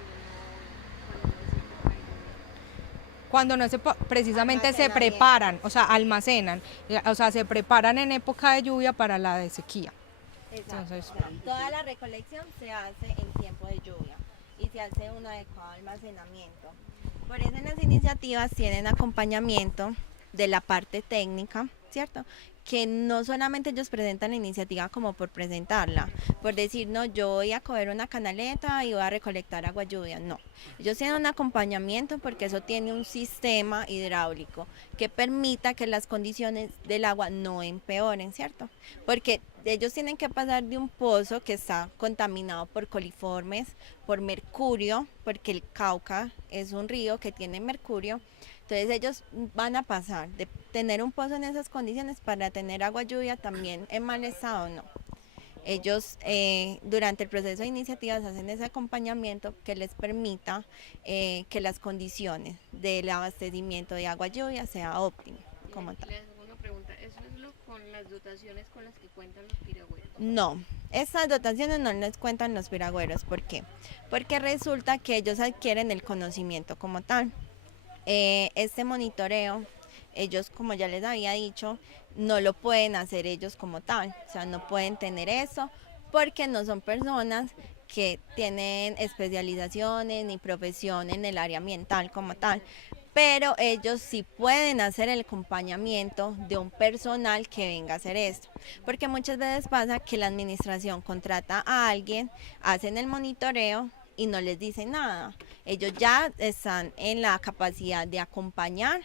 Cuando no precisamente se preparan, o sea, almacenan, o sea, se preparan en época de lluvia para la de sequía. Entonces, toda la recolección se hace en tiempo de lluvia y se hace un adecuado almacenamiento. Por eso en las iniciativas tienen acompañamiento de la parte técnica, ¿cierto? Que no solamente ellos presentan la iniciativa como por presentarla, por decir, no, yo voy a coger una canaleta y voy a recolectar agua lluvia, no. Ellos tienen un acompañamiento porque eso tiene un sistema hidráulico que permita que las condiciones del agua no empeoren, ¿cierto? Porque ellos tienen que pasar de un pozo que está contaminado por coliformes, por mercurio, porque el Cauca es un río que tiene mercurio. Entonces ellos van a pasar de tener un pozo en esas condiciones para tener agua lluvia también en mal estado, no. Ellos durante el proceso de iniciativas hacen ese acompañamiento que les permita que las condiciones del abastecimiento de agua lluvia sea óptimo como tal. Le hago una pregunta, ¿eso es con las dotaciones con las que cuentan los piragüeros? No, estas dotaciones no les cuentan los piragüeros. ¿Por qué? Porque resulta que ellos adquieren el conocimiento como tal. Este monitoreo, ellos, como ya les había dicho, no lo pueden hacer ellos como tal, o sea, no pueden tener eso porque no son personas que tienen especializaciones ni profesión en el área ambiental como tal, pero ellos sí pueden hacer el acompañamiento de un personal que venga a hacer esto, porque muchas veces pasa que la administración contrata a alguien, hacen el monitoreo y no les dicen nada. Ellos ya están en la capacidad de acompañar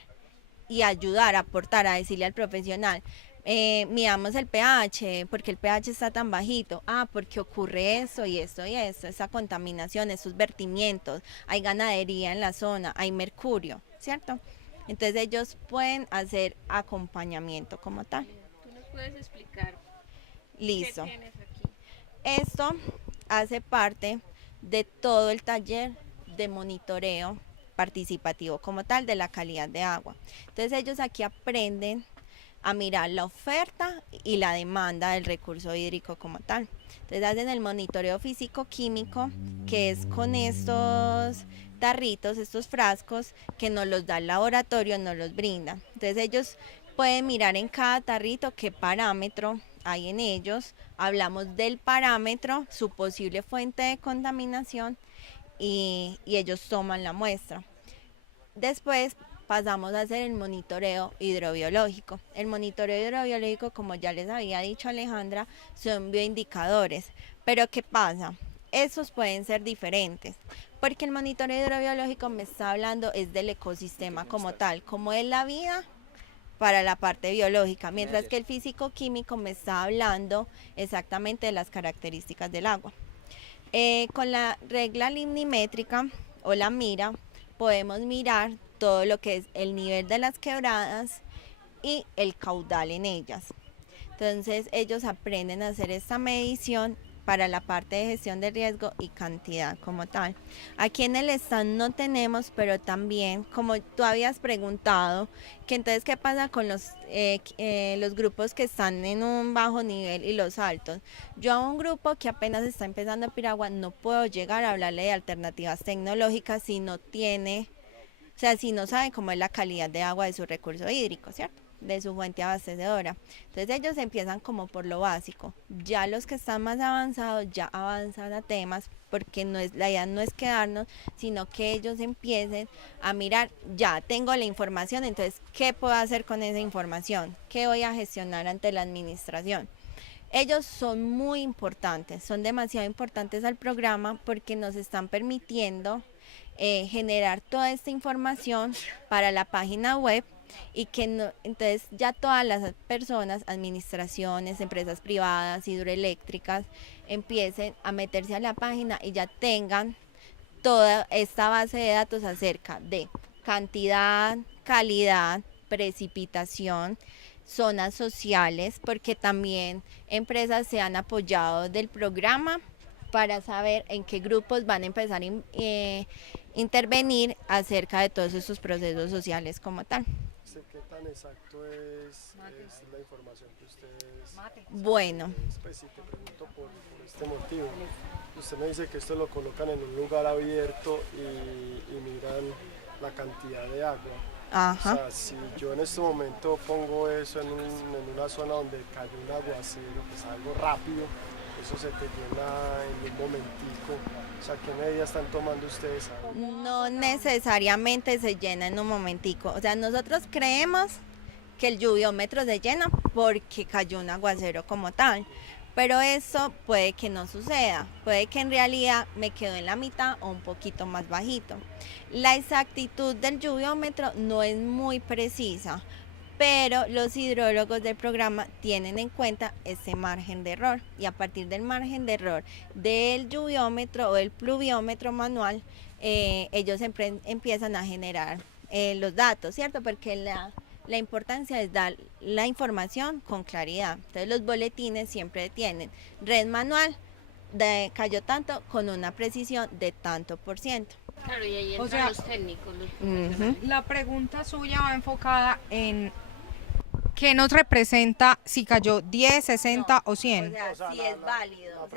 y ayudar, aportar, a decirle al profesional, Miramos el pH, porque el pH está tan bajito, porque ocurre eso y esto y esto, esa contaminación, esos vertimientos, hay ganadería en la zona, hay mercurio, ¿cierto? Entonces ellos pueden hacer acompañamiento como tal. ¿Tú nos puedes explicar Listo. qué tienes aquí? Esto hace parte de todo el taller de monitoreo participativo como tal de la calidad de agua. Entonces ellos aquí aprenden a mirar la oferta y la demanda del recurso hídrico como tal. Entonces hacen el monitoreo físico-químico, que es con estos tarritos, estos frascos que nos los da el laboratorio, nos los brinda. Entonces ellos pueden mirar en cada tarrito qué parámetro hay en ellos, hablamos del parámetro, su posible fuente de contaminación y ellos toman la muestra. Después pasamos a hacer el monitoreo hidrobiológico. El monitoreo hidrobiológico, como ya les había dicho Alejandra, son bioindicadores. Pero ¿qué pasa? Esos pueden ser diferentes, porque el monitoreo hidrobiológico me está hablando es del ecosistema como tal, como es la vida para la parte biológica, mientras que el físico-químico me está hablando exactamente de las características del agua. Con la regla limnimétrica o la mira, podemos mirar todo lo que es el nivel de las quebradas y el caudal en ellas. Entonces ellos aprenden a hacer esta medición para la parte de gestión de riesgo y cantidad como tal. Aquí en el stand no tenemos, pero también, como tú habías preguntado, que entonces qué pasa con los grupos que están en un bajo nivel y los altos. Yo a un grupo que apenas está empezando a Piragua no puedo llegar a hablarle de alternativas tecnológicas si no tiene, o sea, si no saben cómo es la calidad de agua de su recurso hídrico, ¿cierto? De su fuente abastecedora. Entonces ellos empiezan como por lo básico. Ya los que están más avanzados ya avanzan a temas, porque la idea no es quedarnos, sino que ellos empiecen a mirar, ya tengo la información, entonces ¿qué puedo hacer con esa información? ¿Qué voy a gestionar ante la administración? Ellos son muy importantes, son demasiado importantes al programa porque nos están permitiendo generar toda esta información para la página web y que no, entonces ya todas las personas, administraciones, empresas privadas, hidroeléctricas, empiecen a meterse a la página y ya tengan toda esta base de datos acerca de cantidad, calidad, precipitación, zonas sociales, porque también empresas se han apoyado del programa para saber en qué grupos van a empezar a intervenir acerca de todos estos procesos sociales como tal. ¿Qué tan exacto es la información que ustedes... Bueno. Pues sí, te pregunto por este motivo. Usted me dice que esto lo colocan en un lugar abierto y miran la cantidad de agua. Ajá. O sea, si yo en este momento pongo eso en una zona donde cayó un aguacero, que es algo rápido, eso se te llena en un momentico. O sea, ¿qué medidas están tomando ustedes ahí? No necesariamente se llena en un momentico. O sea, nosotros creemos que el lluviómetro se llena porque cayó un aguacero como tal. Pero eso puede que no suceda. Puede que en realidad me quedo en la mitad o un poquito más bajito. La exactitud del lluviómetro no es muy precisa, pero los hidrólogos del programa tienen en cuenta ese margen de error y a partir del margen de error del lluviómetro o del pluviómetro manual, ellos empiezan a generar los datos, ¿cierto? Porque la importancia es dar la información con claridad. Entonces los boletines siempre tienen red manual, cayó tanto con una precisión de tanto %. Claro, y ahí entran los técnicos, los profesionales. La pregunta suya va enfocada en ¿qué nos representa si cayó 10, 60 o 100? O sea, si es válido.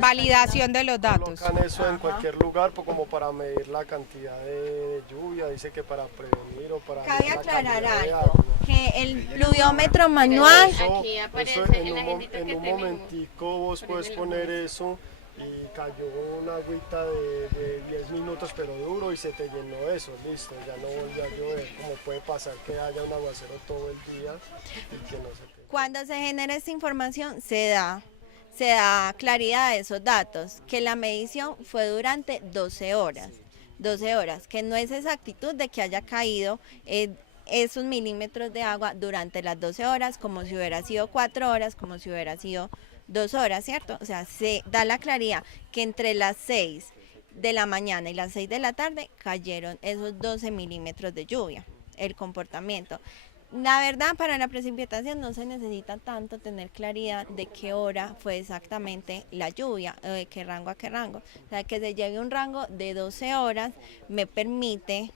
Validación de los datos. Colocan eso en cualquier lugar como para medir la cantidad de lluvia, dice que para prevenir o para... Cabe aclarar algo, que el pluviómetro manual... Aquí aparece en un momentico vos puedes poner eso y cayó una agüita de 10 minutos pero duro y se te llenó eso, listo, ya no volvió a llover. Como puede pasar que haya un aguacero todo el día y que no se te... Cuando se genera esta información se da claridad a esos datos, que la medición fue durante 12 horas, que no es exactitud de que haya caído esos milímetros de agua durante las 12 horas, como si hubiera sido 4 horas, como si hubiera sido 2 horas, ¿cierto? O sea, se da la claridad que entre las 6 de la mañana y las 6 de la tarde cayeron esos 12 milímetros de lluvia, el comportamiento. La verdad, para la precipitación no se necesita tanto tener claridad de qué hora fue exactamente la lluvia, de qué rango a qué rango. O sea, que se lleve un rango de 12 horas me permite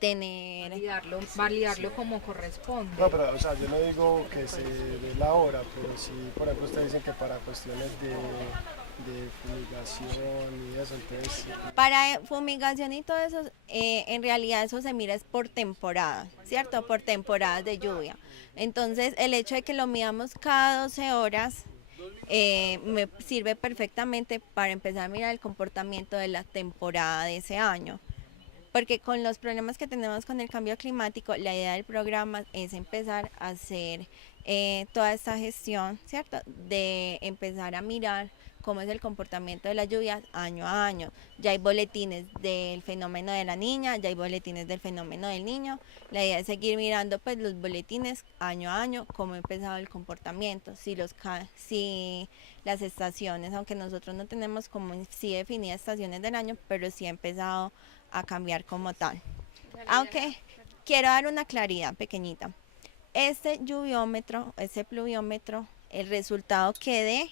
tener... Validarlo como corresponde. No, pero o sea, yo no digo que se dé la hora, pero sí, por ejemplo, ustedes dicen que para cuestiones de fumigación y eso, entonces... Para fumigación y todo eso, en realidad eso se mira es por temporada, ¿cierto? Por temporadas de lluvia. Entonces, el hecho de que lo midamos cada 12 horas me sirve perfectamente para empezar a mirar el comportamiento de la temporada de ese año. Porque con los problemas que tenemos con el cambio climático, la idea del programa es empezar a hacer toda esta gestión, ¿cierto? De empezar a mirar cómo es el comportamiento de las lluvias año a año. Ya hay boletines del fenómeno de la niña, ya hay boletines del fenómeno del niño. La idea es seguir mirando pues los boletines año a año, cómo ha empezado el comportamiento, si las estaciones, aunque nosotros no tenemos como sí definidas estaciones del año, pero sí ha empezado a cambiar como tal. Aunque quiero dar una claridad pequeñita. Este lluviómetro, este pluviómetro, el resultado que dé,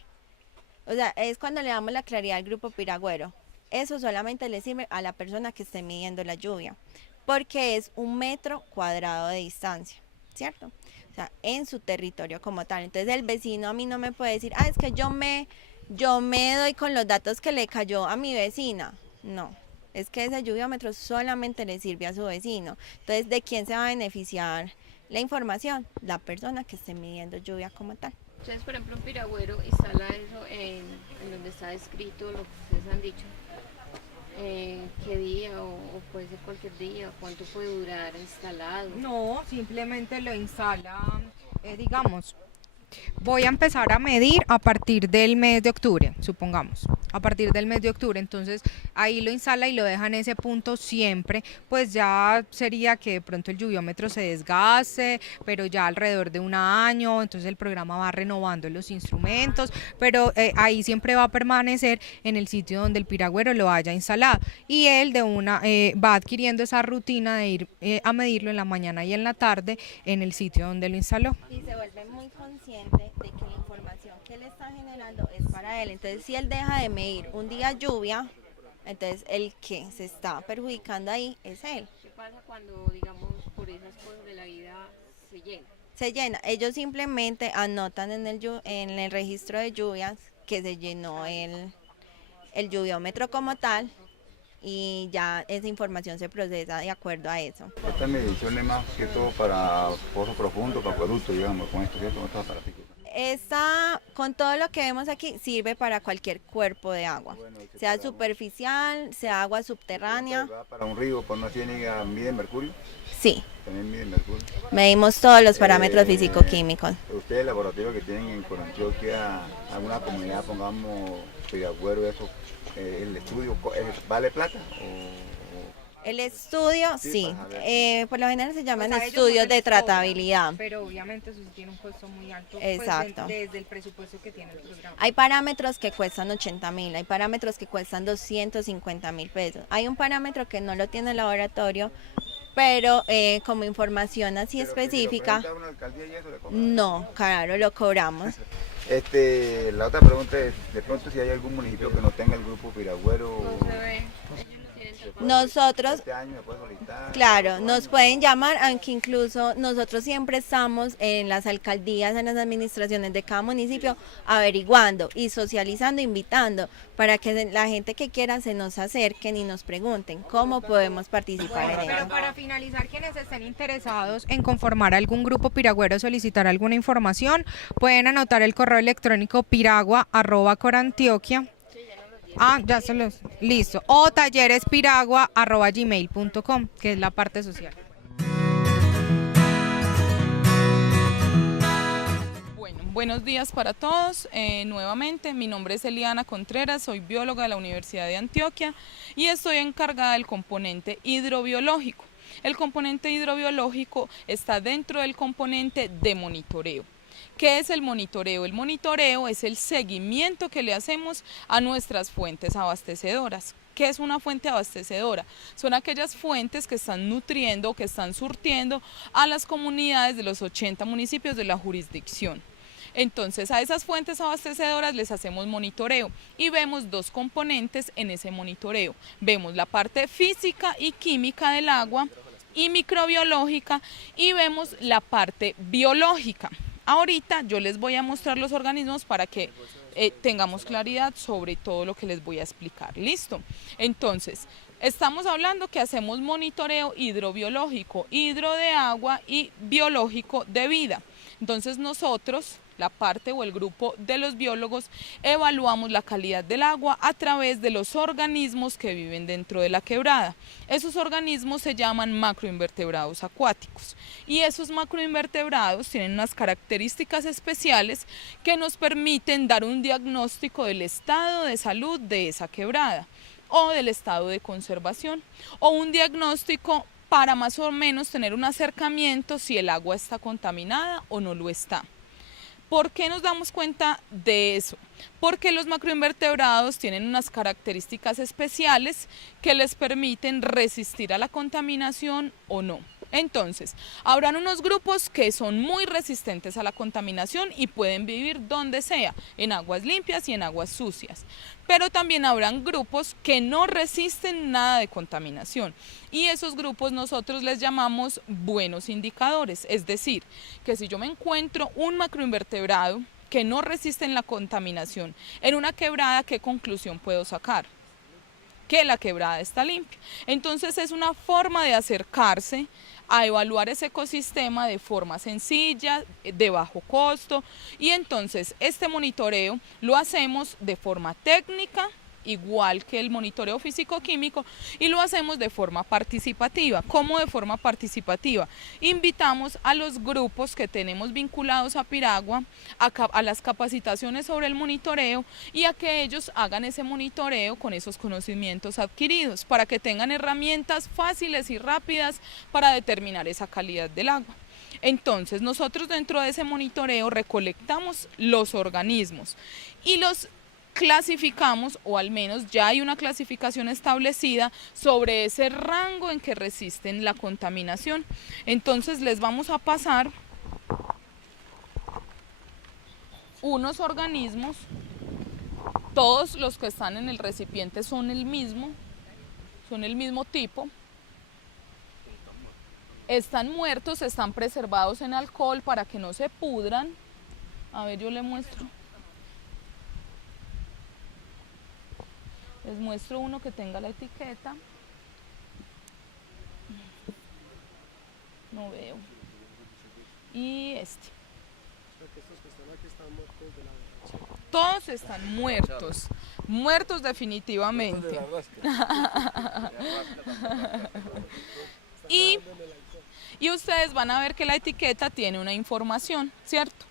o sea, es cuando le damos la claridad al grupo piragüero. Eso solamente le sirve a la persona que esté midiendo la lluvia, porque es 1 metro cuadrado de distancia, ¿cierto? O sea, en su territorio como tal. Entonces el vecino a mí no me puede decir, es que yo me doy con los datos que le cayó a mi vecina. No, es que ese lluviómetro solamente le sirve a su vecino. Entonces, ¿de quién se va a beneficiar la información? La persona que esté midiendo lluvia como tal. Entonces, por ejemplo, un piragüero instala eso en donde está escrito lo que ustedes han dicho. ¿Qué día o puede ser cualquier día? ¿Cuánto puede durar instalado? No, simplemente lo instala, digamos, voy a empezar a medir a partir del mes de octubre, supongamos, a partir del mes de octubre, entonces ahí lo instala y lo deja en ese punto siempre, pues ya sería que de pronto el lluviómetro se desgaste, pero ya alrededor de 1 año, entonces el programa va renovando los instrumentos, pero ahí siempre va a permanecer en el sitio donde el piragüero lo haya instalado y él va adquiriendo esa rutina de ir a medirlo en la mañana y en la tarde en el sitio donde lo instaló. Y se vuelve muy consciente de que la información que él está generando es para él. Entonces, si él deja de medir un día lluvia, entonces el que se está perjudicando ahí es él. ¿Qué pasa cuando, digamos, por esas cosas de la vida se llena? Se llena. Ellos simplemente anotan en el registro de lluvias que se llenó el lluviómetro como tal y ya esa información se procesa de acuerdo a eso. Esta medición es más que todo para pozo profundo, para acueducto, digamos, con esto, ¿cierto? Con estos aparaticos. Con todo lo que vemos aquí, sirve para cualquier cuerpo de agua, bueno, sea superficial, sea agua subterránea. ¿Para un río, por una ciénaga, mide mercurio? Sí. También mide mercurio. Medimos todos los parámetros físico-químicos. ¿Ustedes, el laboratorio que tienen en Corantioquia, alguna comunidad, pongamos, Piragüero, eso, el estudio, ¿vale plata? El estudio, sí, por lo general se llaman estudios de tratabilidad. Pero obviamente eso tiene un costo muy alto. Exacto. Pues, desde el presupuesto que tiene el programa. Hay parámetros que cuestan 80.000, hay parámetros que cuestan 250.000 pesos. Hay un parámetro que no lo tiene el laboratorio, pero como información así específica, si una alcaldía y eso, ¿le no, claro, lo cobramos. La otra pregunta es, de pronto si hay algún municipio que no tenga el grupo Piragüero. No se ve. Nosotros, este año puede solicitar, claro, nos pueden llamar, aunque incluso nosotros siempre estamos en las alcaldías, en las administraciones de cada municipio, averiguando y socializando, invitando, para que la gente que quiera se nos acerquen y nos pregunten cómo podemos participar en ello. Pero para finalizar, quienes estén interesados en conformar algún grupo piragüero, solicitar alguna información, pueden anotar el correo electrónico piragua@corantioquia. Ya se los... Listo. O tallerespiragua@gmail.com, que es la parte social. Bueno, buenos días para todos. Nuevamente, mi nombre es Eliana Contreras, soy bióloga de la Universidad de Antioquia y estoy encargada del componente hidrobiológico. El componente hidrobiológico está dentro del componente de monitoreo. ¿Qué es el monitoreo? El monitoreo es el seguimiento que le hacemos a nuestras fuentes abastecedoras. ¿Qué es una fuente abastecedora? Son aquellas fuentes que están nutriendo, que están surtiendo a las comunidades de los 80 municipios de la jurisdicción. Entonces a esas fuentes abastecedoras les hacemos monitoreo y vemos dos componentes en ese monitoreo. Vemos la parte física y química del agua y microbiológica y vemos la parte biológica. Ahorita yo les voy a mostrar los organismos para que tengamos claridad sobre todo lo que les voy a explicar. ¿Listo? Entonces, estamos hablando que hacemos monitoreo hidrobiológico, hidro de agua y biológico de vida. Entonces nosotros, la parte o el grupo de los biólogos, evaluamos la calidad del agua a través de los organismos que viven dentro de la quebrada. Esos organismos se llaman macroinvertebrados acuáticos y esos macroinvertebrados tienen unas características especiales que nos permiten dar un diagnóstico del estado de salud de esa quebrada o del estado de conservación o un diagnóstico para más o menos tener un acercamiento si el agua está contaminada o no lo está. ¿Por qué nos damos cuenta de eso? Porque los macroinvertebrados tienen unas características especiales que les permiten resistir a la contaminación o no. Entonces, habrán unos grupos que son muy resistentes a la contaminación y pueden vivir donde sea, en aguas limpias y en aguas sucias. Pero también habrán grupos que no resisten nada de contaminación y esos grupos nosotros les llamamos buenos indicadores. Es decir, que si yo me encuentro un macroinvertebrado que no resiste la contaminación en una quebrada, ¿qué conclusión puedo sacar? Que la quebrada está limpia. Entonces es una forma de acercarse a evaluar ese ecosistema de forma sencilla, de bajo costo, y entonces este monitoreo lo hacemos de forma técnica, igual que el monitoreo físico-químico, y lo hacemos de forma participativa. ¿Cómo de forma participativa? Invitamos a los grupos que tenemos vinculados a Piragua a las capacitaciones sobre el monitoreo y a que ellos hagan ese monitoreo con esos conocimientos adquiridos para que tengan herramientas fáciles y rápidas para determinar esa calidad del agua. Entonces nosotros dentro de ese monitoreo recolectamos los organismos y los clasificamos, o al menos ya hay una clasificación establecida sobre ese rango en que resisten la contaminación. Entonces les vamos a pasar unos organismos, todos los que están en el recipiente son el mismo tipo. Están muertos, están preservados en alcohol para que no se pudran. A ver, yo le muestro. Les muestro uno que tenga la etiqueta. No veo. Y este. Todos están muertos. Muertos definitivamente. Y ustedes van a ver que la etiqueta tiene una información, ¿cierto?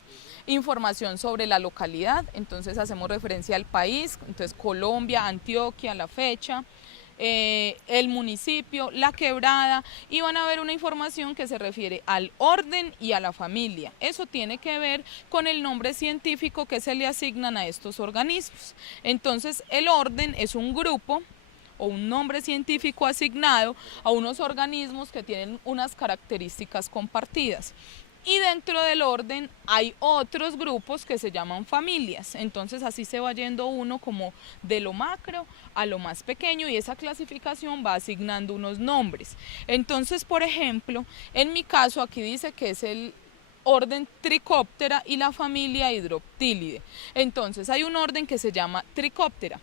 Información sobre la localidad, entonces hacemos referencia al país, entonces Colombia, Antioquia, la fecha, el municipio, la quebrada, y van a ver una información que se refiere al orden y a la familia. Eso tiene que ver con el nombre científico que se le asignan a estos organismos. Entonces el orden es un grupo o un nombre científico asignado a unos organismos que tienen unas características compartidas. Y dentro del orden hay otros grupos que se llaman familias, entonces así se va yendo uno como de lo macro a lo más pequeño y esa clasificación va asignando unos nombres. Entonces, por ejemplo, en mi caso aquí dice que es el orden Trichoptera y la familia Hydroptilidae. Entonces hay un orden que se llama Trichoptera.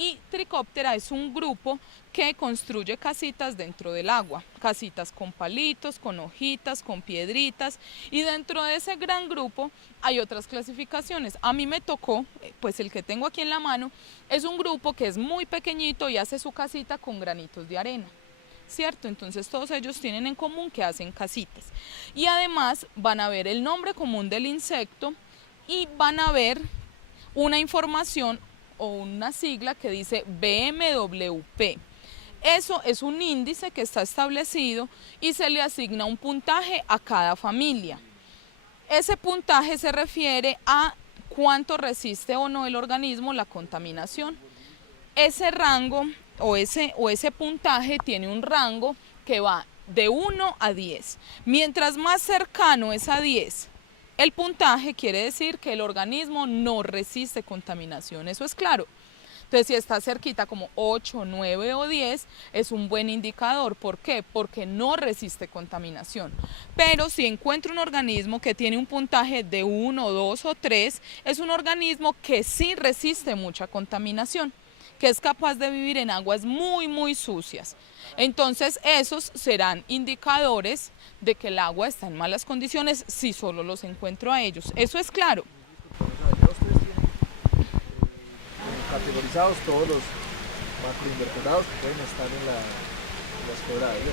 Y Trichoptera es un grupo que construye casitas dentro del agua, casitas con palitos, con hojitas, con piedritas, y dentro de ese gran grupo hay otras clasificaciones. A mí me tocó, pues el que tengo aquí en la mano, es un grupo que es muy pequeñito y hace su casita con granitos de arena, ¿cierto? Entonces todos ellos tienen en común que hacen casitas. Y además van a ver el nombre común del insecto y van a ver una información o una sigla que dice BMWP. Eso es un índice que está establecido y se le asigna un puntaje a cada familia. Ese puntaje se refiere a cuánto resiste o no el organismo la contaminación. Ese rango o ese puntaje tiene un rango que va de 1 a 10. Mientras más cercano es a 10, el puntaje quiere decir que el organismo no resiste contaminación, eso es claro. Entonces, si está cerquita como 8, 9 o 10, es un buen indicador. ¿Por qué? Porque no resiste contaminación. Pero si encuentro un organismo que tiene un puntaje de 1, 2 o 3, es un organismo que sí resiste mucha contaminación, que es capaz de vivir en aguas muy sucias. Entonces, esos serán indicadores de que el agua está en malas condiciones si solo los encuentro a ellos. Eso es claro. Categorizados todos los macroinvertebrados que pueden estar en las quebradas, ¿no?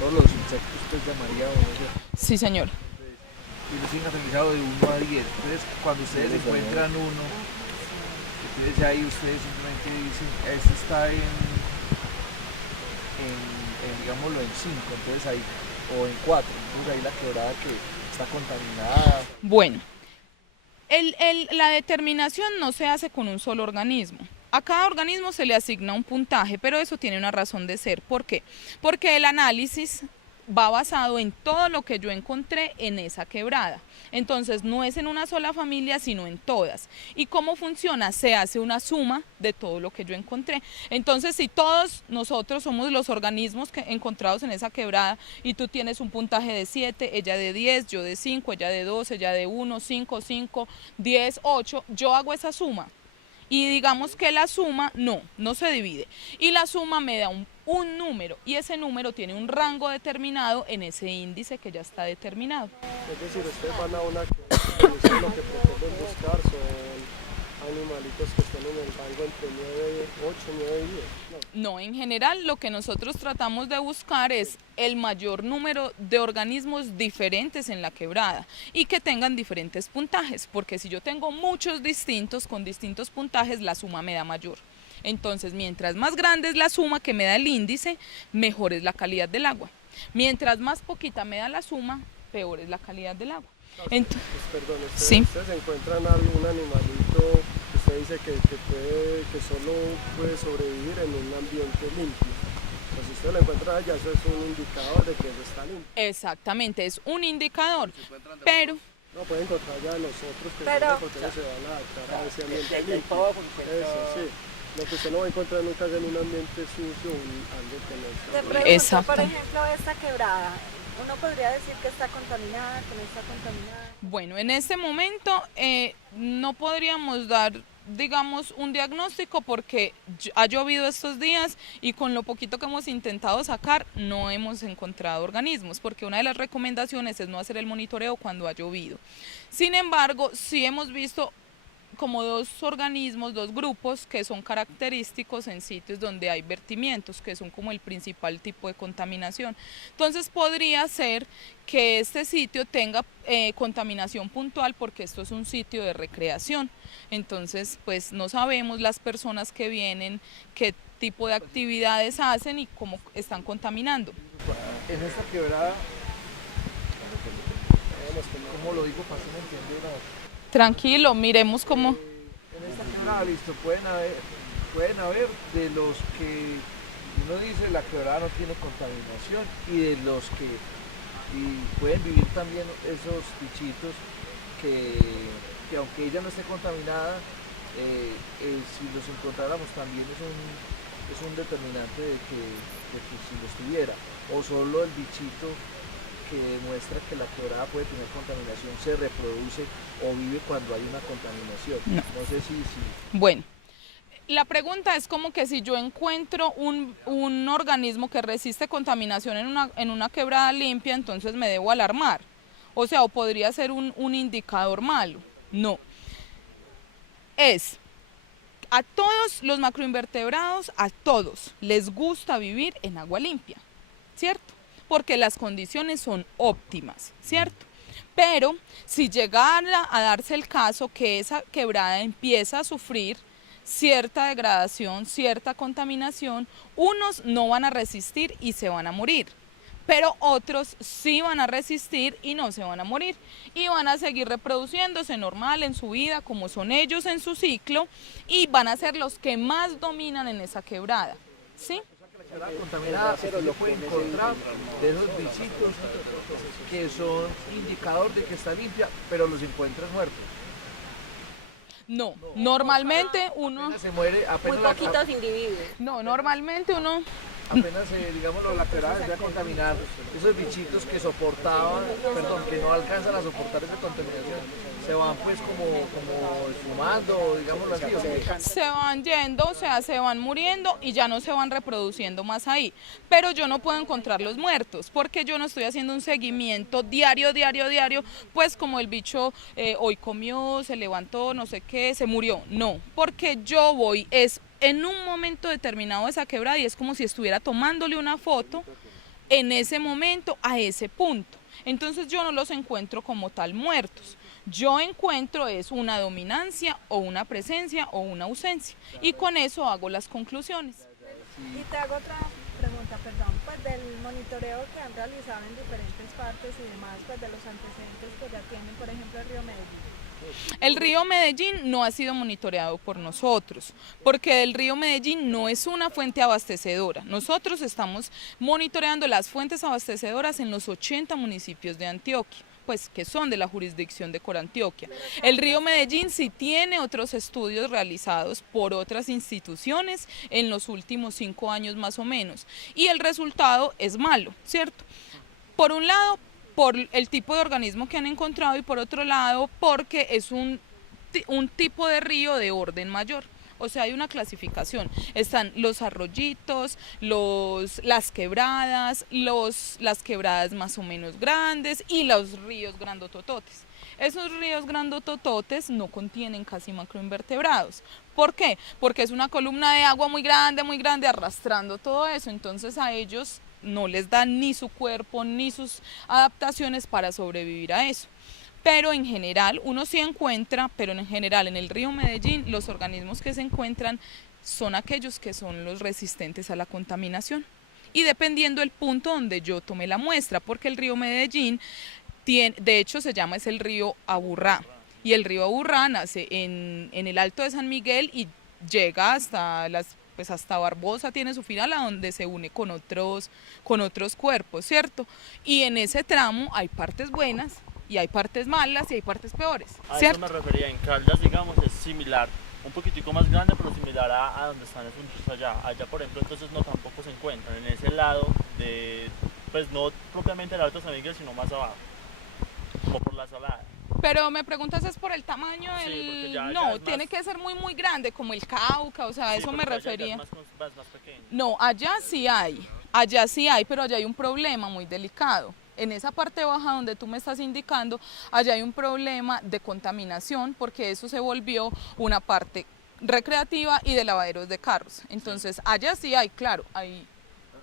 Todos los insectos que llamaría Sí, señor. Y los tienen categorizados de 1 a 10. Entonces, cuando ustedes encuentran uno, entonces ya ahí ustedes simplemente dicen, este está en digámoslo, en 5, entonces ahí, o en 4, entonces ahí la quebrada que está contaminada. Bueno. La determinación no se hace con un solo organismo. A cada organismo se le asigna un puntaje, pero eso tiene una razón de ser. ¿Por qué? Porque el análisis va basado en todo lo que yo encontré en esa quebrada. Entonces no es en una sola familia, sino en todas. ¿Y cómo funciona? Se hace una suma de todo lo que yo encontré. Entonces, si todos nosotros somos los organismos encontrados en esa quebrada y tú tienes un puntaje de 7, ella de 10, yo de 5, ella de 2, ella de 1, 5, 5, 10, 8, yo hago esa suma. Y digamos que la suma no se divide. Y la suma me da un número, y ese número tiene un rango determinado en ese índice que ya está determinado. Es decir, ustedes van a una que lo que pretenden buscar son animalitos que estén en el rango entre 9, 8, 9 y 10. No, en general lo que nosotros tratamos de buscar es el mayor número de organismos diferentes en la quebrada y que tengan diferentes puntajes, porque si yo tengo muchos distintos con distintos puntajes, la suma me da mayor. Entonces, mientras más grande es la suma que me da el índice, mejor es la calidad del agua. Mientras más poquita me da la suma, peor es la calidad del agua. Entonces, perdón, ustedes encuentran algún animalito que usted dice que solo puede sobrevivir en un ambiente limpio. Pues si usted lo encuentra allá, eso es un indicador de que eso está limpio. Exactamente, es un indicador, pero... No, pueden encontrar ya los otros que porque no se van a adaptar a ese ambiente limpio. Eso, sí. Lo que usted no va a encontrar nunca en un ambiente sucio, algo que no está. Te pregunto, por ejemplo, esta quebrada, ¿uno podría decir que está contaminada, que no está contaminada? Bueno, en este momento no podríamos dar, digamos, un diagnóstico porque ha llovido estos días y con lo poquito que hemos intentado sacar no hemos encontrado organismos, porque una de las recomendaciones es no hacer el monitoreo cuando ha llovido. Sin embargo, sí hemos visto como dos organismos, dos grupos que son característicos en sitios donde hay vertimientos, que son como el principal tipo de contaminación. Entonces podría ser que este sitio tenga contaminación puntual porque esto es un sitio de recreación. Entonces pues no sabemos las personas que vienen, qué tipo de actividades hacen y cómo están contaminando. En esta quebrada, ¿cómo lo digo para que me entiendan? Tranquilo, miremos cómo... En esta quebrada, listo, pueden haber de los que uno dice la quebrada no tiene contaminación y de los que pueden vivir también esos bichitos que aunque ella no esté contaminada, si los encontráramos también es un determinante de que si lo estuviera, o solo el bichito que demuestra que la quebrada puede tener contaminación se reproduce o vive cuando hay una contaminación. No sé si... Bueno, la pregunta es como que si yo encuentro un organismo que resiste contaminación en una quebrada limpia, entonces me debo alarmar. O sea, o podría ser un indicador malo. No. A todos los macroinvertebrados, a todos les gusta vivir en agua limpia, ¿cierto? Porque las condiciones son óptimas, ¿cierto? Pero si llegara a darse el caso que esa quebrada empieza a sufrir, cierta degradación, cierta contaminación, unos no van a resistir y se van a morir, pero otros sí van a resistir y no se van a morir y van a seguir reproduciéndose normal en su vida como son ellos en su ciclo y van a ser los que más dominan en esa quebrada, ¿sí? La contaminada se lo puede encontrar de esos bichitos que son indicador de que está limpia, pero los encuentras muertos. No, normalmente uno... Se muere apenas muy poquitos individuos. No, normalmente uno... Apenas, digámoslo, la quebrada se va a contaminar, esos bichitos que soportaban, perdón, que no alcanzan a soportar esa contaminación, se van pues como esfumando, digámoslo así. ¿O qué? Se van yendo, o sea, se van muriendo y ya no se van reproduciendo más ahí. Pero yo no puedo encontrar los muertos, porque yo no estoy haciendo un seguimiento diario, pues como el bicho hoy comió, se levantó, no sé qué, se murió. No, porque yo voy, es en un momento determinado de esa quebrada y es como si estuviera tomándole una foto en ese momento a ese punto. Entonces yo no los encuentro como tal muertos. Yo encuentro es una dominancia o una presencia o una ausencia y con eso hago las conclusiones. Y te hago otra pregunta, perdón, pues del monitoreo que han realizado en diferentes partes y demás, pues de los antecedentes que ya tienen, por ejemplo, el río Medellín. El río Medellín no ha sido monitoreado por nosotros, porque el río Medellín no es una fuente abastecedora. Nosotros estamos monitoreando las fuentes abastecedoras en los 80 municipios de Antioquia, pues que son de la jurisdicción de Corantioquia. El río Medellín sí tiene otros estudios realizados por otras instituciones en los últimos 5 años más o menos, y el resultado es malo, ¿cierto? Por un lado, por el tipo de organismo que han encontrado y por otro lado porque es un tipo de río de orden mayor. O sea, hay una clasificación, están los arroyitos, las quebradas, las quebradas más o menos grandes y los ríos grandotototes. Esos ríos grandotototes no contienen casi macroinvertebrados. ¿Por qué? Porque es una columna de agua muy grande arrastrando todo eso, entonces a ellos no les dan ni su cuerpo ni sus adaptaciones para sobrevivir a eso. Pero en general, uno sí encuentra, pero en general en el río Medellín los organismos que se encuentran son aquellos que son los resistentes a la contaminación. Y dependiendo del punto donde yo tomé la muestra, porque el río Medellín, de hecho se llama es el río Aburrá. Y el río Aburrá nace en el Alto de San Miguel y llega hasta hasta Barbosa, tiene su final a donde se une con otros cuerpos, ¿cierto? Y en ese tramo hay partes buenas y hay partes malas y hay partes peores, ¿cierto? A eso me refería, en Caldas, digamos, es similar, un poquitico más grande, pero similar a donde están esos puntos allá. Allá, por ejemplo, entonces no tampoco se encuentran en ese lado de, pues no propiamente el Alto San Miguel, sino más abajo, como por la Salada. Pero me preguntas es por el tamaño del... Sí, no, tiene que ser muy grande, como el Cauca, o sea, a eso me refería. Más pequeño. No, allá sí hay, pero allá hay un problema muy delicado. En esa parte baja donde tú me estás indicando, allá hay un problema de contaminación porque eso se volvió una parte recreativa y de lavaderos de carros. Entonces, allá sí hay, claro, hay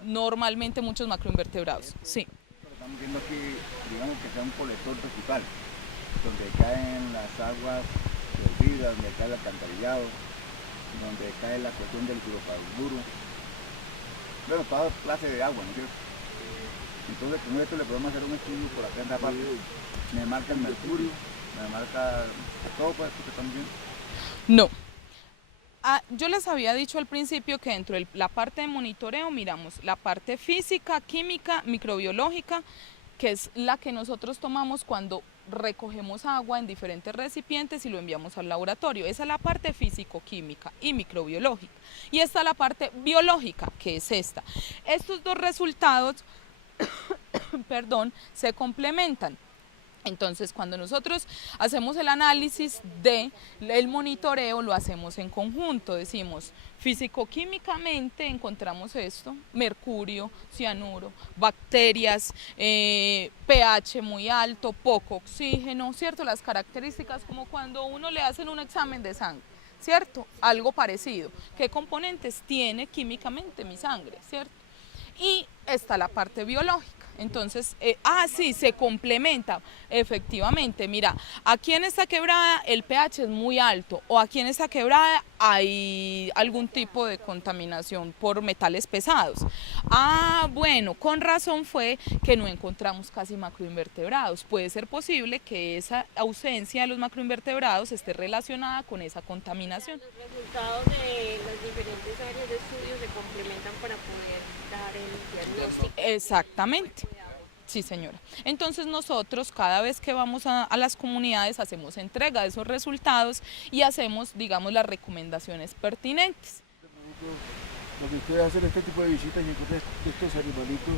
normalmente muchos macroinvertebrados, sí. Estamos viendo aquí, digamos que sea un colector principal, donde caen las aguas hervidas, donde cae el alcantarillado, donde cae la cuestión del hidrocarburo, bueno, toda clase de agua, ¿no es cierto? Entonces con esto le podemos hacer un estudio por acá en la parte, me marca el mercurio, me marca todo pues, esto que estamos viendo. No. Yo les había dicho al principio que dentro de la parte de monitoreo miramos la parte física, química, microbiológica, que es la que nosotros tomamos cuando recogemos agua en diferentes recipientes y lo enviamos al laboratorio. Esa es la parte físico-química y microbiológica. Y está la parte biológica, que es esta. Estos dos resultados se complementan. Entonces, cuando nosotros hacemos el análisis del monitoreo, lo hacemos en conjunto. Decimos, físico-químicamente encontramos esto, mercurio, cianuro, bacterias, pH muy alto, poco oxígeno, ¿cierto? Las características como cuando uno le hacen un examen de sangre, ¿cierto? Algo parecido. ¿Qué componentes tiene químicamente mi sangre, ¿cierto? Y está la parte biológica. Entonces, sí, se complementa, efectivamente, mira, aquí en esta quebrada el pH es muy alto, o aquí en esta quebrada hay algún tipo de contaminación por metales pesados. Ah, bueno, con razón fue que no encontramos casi macroinvertebrados. Puede ser posible que esa ausencia de los macroinvertebrados esté relacionada con esa contaminación. Los resultados de las diferentes áreas de estudio se complementan para poder dar el diagnóstico. Exactamente. Sí, señora. Entonces nosotros cada vez que vamos a las comunidades hacemos entrega de esos resultados y hacemos, digamos, las recomendaciones pertinentes. Cuando ustedes hacen este tipo de visitas y encuentran estos animalitos,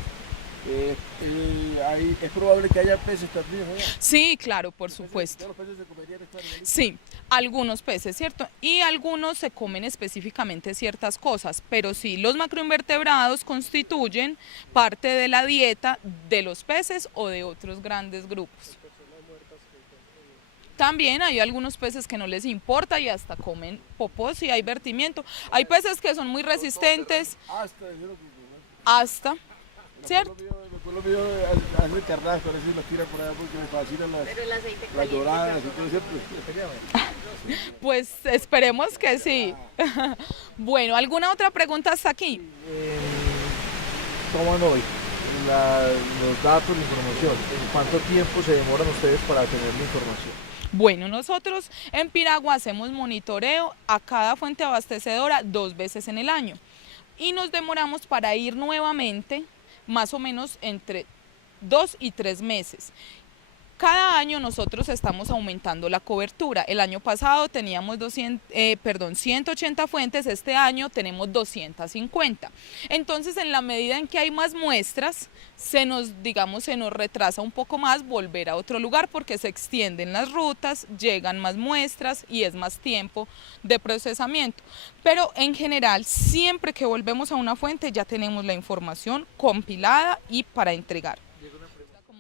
¿es probable que haya peces también allá? Sí, claro, por supuesto. ¿Los peces se comerían estos animalitos? Sí, algunos peces, ¿cierto? Y algunos se comen específicamente ciertas cosas, pero sí, los macroinvertebrados constituyen parte de la dieta de los peces o de otros grandes grupos. También hay algunos peces que no les importa y hasta comen popos y hay vertimiento. Hay peces que son muy resistentes hasta, ¿cierto? Lo mío hace carrasco, a veces los tiran por allá porque me fascinan las doradas y todo eso. Pues esperemos que sí. Bueno, ¿alguna otra pregunta hasta aquí? ¿Cómo no? Los datos, la información. ¿En cuánto tiempo se demoran ustedes para tener la información? Bueno, nosotros en Piragua hacemos monitoreo a cada fuente abastecedora 2 veces en el año y nos demoramos para ir nuevamente más o menos entre 2 y 3 meses. Cada año nosotros estamos aumentando la cobertura. El año pasado teníamos 180 fuentes, este año tenemos 250. Entonces, en la medida en que hay más muestras, se nos retrasa un poco más volver a otro lugar porque se extienden las rutas, llegan más muestras y es más tiempo de procesamiento. Pero en general, siempre que volvemos a una fuente ya tenemos la información compilada y para entregar.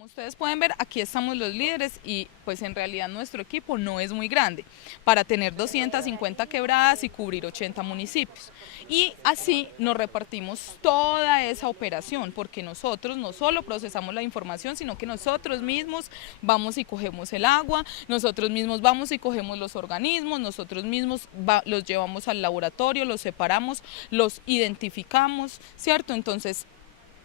Ustedes pueden ver, aquí estamos los líderes y pues en realidad nuestro equipo no es muy grande para tener 250 quebradas y cubrir 80 municipios. Y así nos repartimos toda esa operación porque nosotros no solo procesamos la información, sino que nosotros mismos vamos y cogemos el agua, nosotros mismos vamos y cogemos los organismos, nosotros mismos los llevamos al laboratorio, los separamos, los identificamos, ¿cierto? Entonces,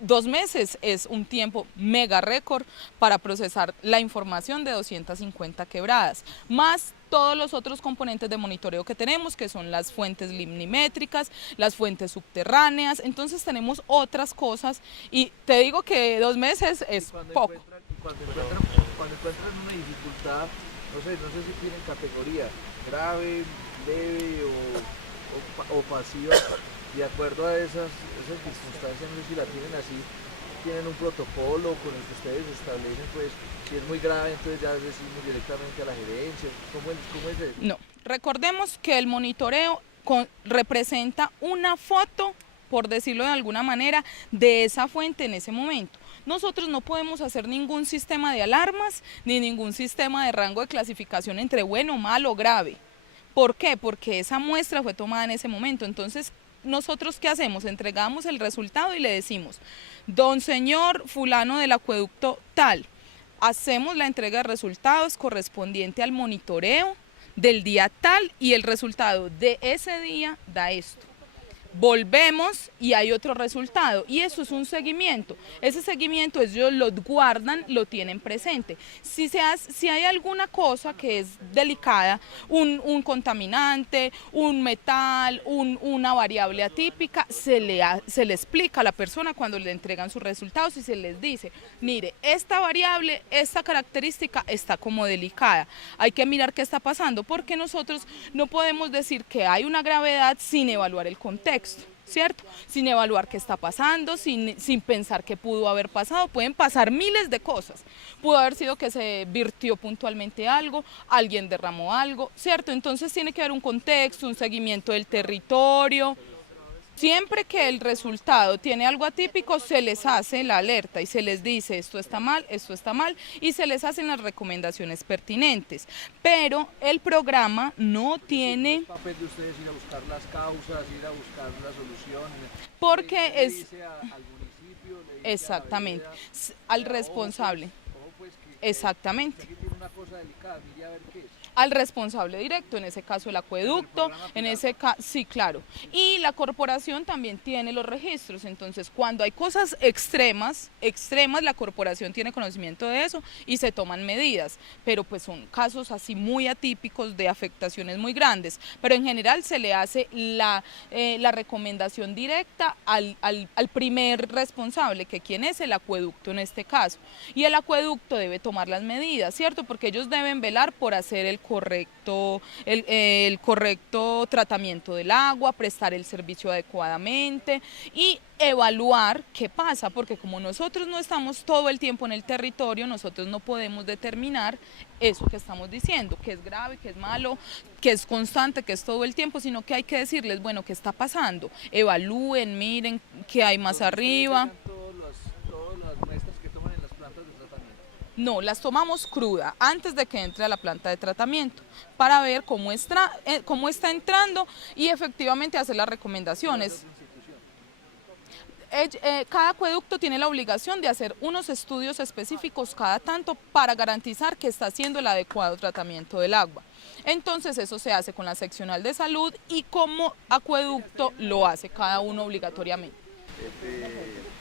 2 meses es un tiempo mega récord para procesar la información de 250 quebradas, más todos los otros componentes de monitoreo que tenemos, que son las fuentes limnimétricas, las fuentes subterráneas. Entonces tenemos otras cosas y te digo que 2 meses es poco. Cuando encuentran una dificultad, no sé si tienen categoría, grave, leve o pasiva. De acuerdo a esas circunstancias, no sé si la tienen así, tienen un protocolo con el que ustedes establecen, pues, si es muy grave, entonces ya decimos directamente a la gerencia. ¿Cómo es eso? No, recordemos que el monitoreo representa una foto, por decirlo de alguna manera, de esa fuente en ese momento. Nosotros no podemos hacer ningún sistema de alarmas, ni ningún sistema de rango de clasificación entre bueno, malo, grave. ¿Por qué? Porque esa muestra fue tomada en ese momento. Entonces, ¿nosotros qué hacemos? Entregamos el resultado y le decimos, don señor fulano del acueducto tal, hacemos la entrega de resultados correspondiente al monitoreo del día tal y el resultado de ese día da esto. Volvemos y hay otro resultado y eso es un seguimiento. Ese seguimiento ellos lo guardan, lo tienen presente. Si hay alguna cosa que es delicada, un contaminante, un metal, una variable atípica, se le explica a la persona cuando le entregan sus resultados y se les dice, mire, esta variable, esta característica está como delicada. Hay que mirar qué está pasando porque nosotros no podemos decir que hay una gravedad sin evaluar el contexto. ¿Cierto? Sin evaluar qué está pasando, sin pensar qué pudo haber pasado. Pueden pasar miles de cosas. Pudo haber sido que se virtió puntualmente algo, alguien derramó algo, ¿cierto? Entonces tiene que haber un contexto, un seguimiento del territorio. Siempre que el resultado tiene algo atípico, se les hace la alerta y se les dice esto está mal y se les hacen las recomendaciones pertinentes. Pero el programa no tiene... ¿El papel de ustedes ir a buscar las causas, ir a buscar las soluciones? Porque es... Dice al municipio, le dice exactamente, al responsable. Pues que exactamente. aquí tiene una cosa delicada, mire a ver qué es. al responsable directo, en ese caso el acueducto, en ese caso, sí, claro. Y la corporación también tiene los registros, entonces cuando hay cosas extremas, la corporación tiene conocimiento de eso y se toman medidas, pero pues son casos así muy atípicos de afectaciones muy grandes, pero en general se le hace la recomendación directa al primer responsable, que quién es el acueducto en este caso, y el acueducto debe tomar las medidas, ¿cierto? Porque ellos deben velar por hacer el correcto tratamiento del agua, prestar el servicio adecuadamente y evaluar qué pasa, porque como nosotros no estamos todo el tiempo en el territorio, nosotros no podemos determinar eso que estamos diciendo, que es grave, que es malo, que es constante, que es todo el tiempo, sino que hay que decirles, bueno, ¿qué está pasando? Evalúen, miren qué hay más arriba. Todas las muestras que toman en las plantas de tratamiento. No, las tomamos cruda antes de que entre a la planta de tratamiento para ver cómo está entrando y efectivamente hacer las recomendaciones. Cada acueducto tiene la obligación de hacer unos estudios específicos cada tanto para garantizar que está haciendo el adecuado tratamiento del agua. Entonces eso se hace con la seccional de salud y como acueducto lo hace cada uno obligatoriamente.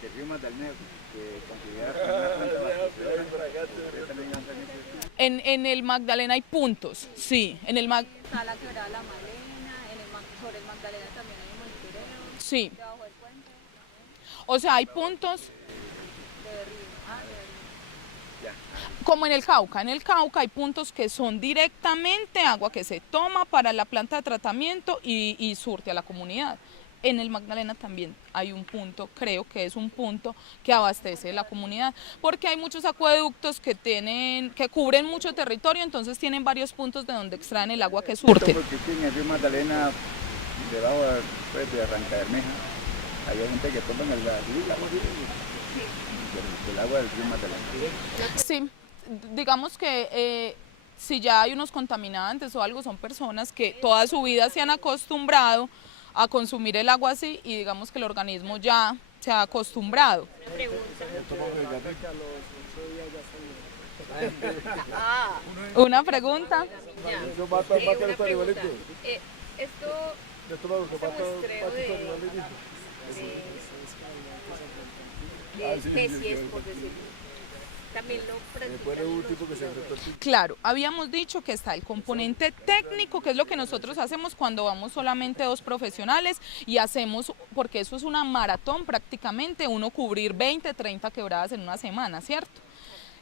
El río Magdalena, que considera en el Magdalena hay puntos, sí. Está la quebrada de la Malena, sobre el Magdalena también hay monitoreo. Sí. Debajo del puente. O sea, hay puntos como en el Cauca. En el Cauca hay puntos que son directamente agua que se toma para la planta de tratamiento y surte a la comunidad. En el Magdalena también hay un punto, creo que es un punto que abastece la comunidad, porque hay muchos acueductos que cubren mucho territorio, entonces tienen varios puntos de donde extraen el agua que surte. Porque aquí en el río Magdalena, debajo de Arranca Bermeja, hay gente que toma el agua del río Magdalena. Sí, digamos que si ya hay unos contaminantes o algo, son personas que toda su vida se han acostumbrado a consumir el agua así y digamos que el organismo ya se ha acostumbrado. Una pregunta. Este muestreo de especies, por decirlo. También Claro, habíamos dicho que está el componente técnico, que es lo que nosotros hacemos cuando vamos solamente 2 profesionales y hacemos, porque eso es una maratón prácticamente, uno cubrir 20, 30 quebradas en una semana, ¿cierto?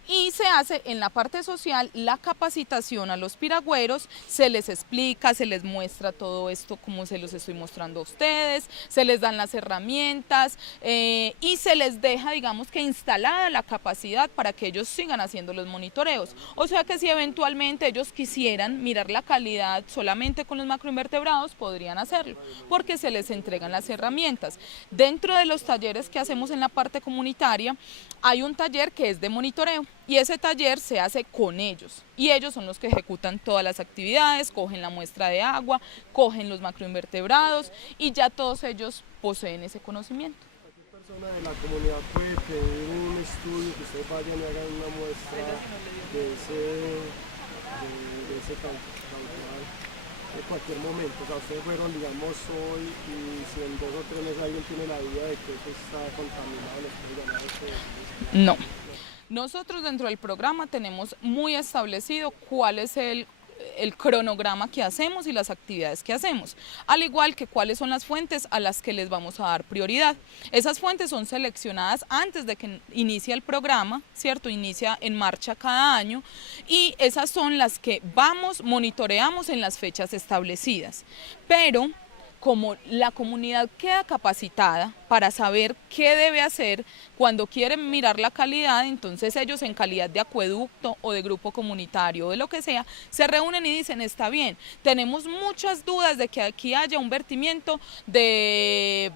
Y se hace en la parte social la capacitación a los piragüeros, se les explica, se les muestra todo esto como se los estoy mostrando a ustedes, se les dan las herramientas y se les deja, digamos que instalada la capacidad para que ellos sigan haciendo los monitoreos. O sea que si eventualmente ellos quisieran mirar la calidad solamente con los macroinvertebrados, podrían hacerlo, porque se les entregan las herramientas. Dentro de los talleres que hacemos en la parte comunitaria, hay un taller que es de monitoreo. Y ese taller se hace con ellos y ellos son los que ejecutan todas las actividades, cogen la muestra de agua, cogen los macroinvertebrados y ya todos ellos poseen ese conocimiento. Cualquier persona de la comunidad puede pedir un estudio, que ustedes vayan y hagan una muestra de ese caudal en cualquier momento. O sea, ustedes fueron, digamos, hoy y si en 2 o 3 meses alguien tiene la duda de que eso está contaminado, ¿les puede llamar a ustedes? No. Nosotros dentro del programa tenemos muy establecido cuál es el cronograma que hacemos y las actividades que hacemos, al igual que cuáles son las fuentes a las que les vamos a dar prioridad. Esas fuentes son seleccionadas antes de que inicie el programa, ¿cierto? Inicia en marcha cada año y esas son las que monitoreamos en las fechas establecidas, pero como la comunidad queda capacitada para saber qué debe hacer cuando quieren mirar la calidad, entonces ellos en calidad de acueducto o de grupo comunitario o de lo que sea, se reúnen y dicen, está bien, tenemos muchas dudas de que aquí haya un vertimiento de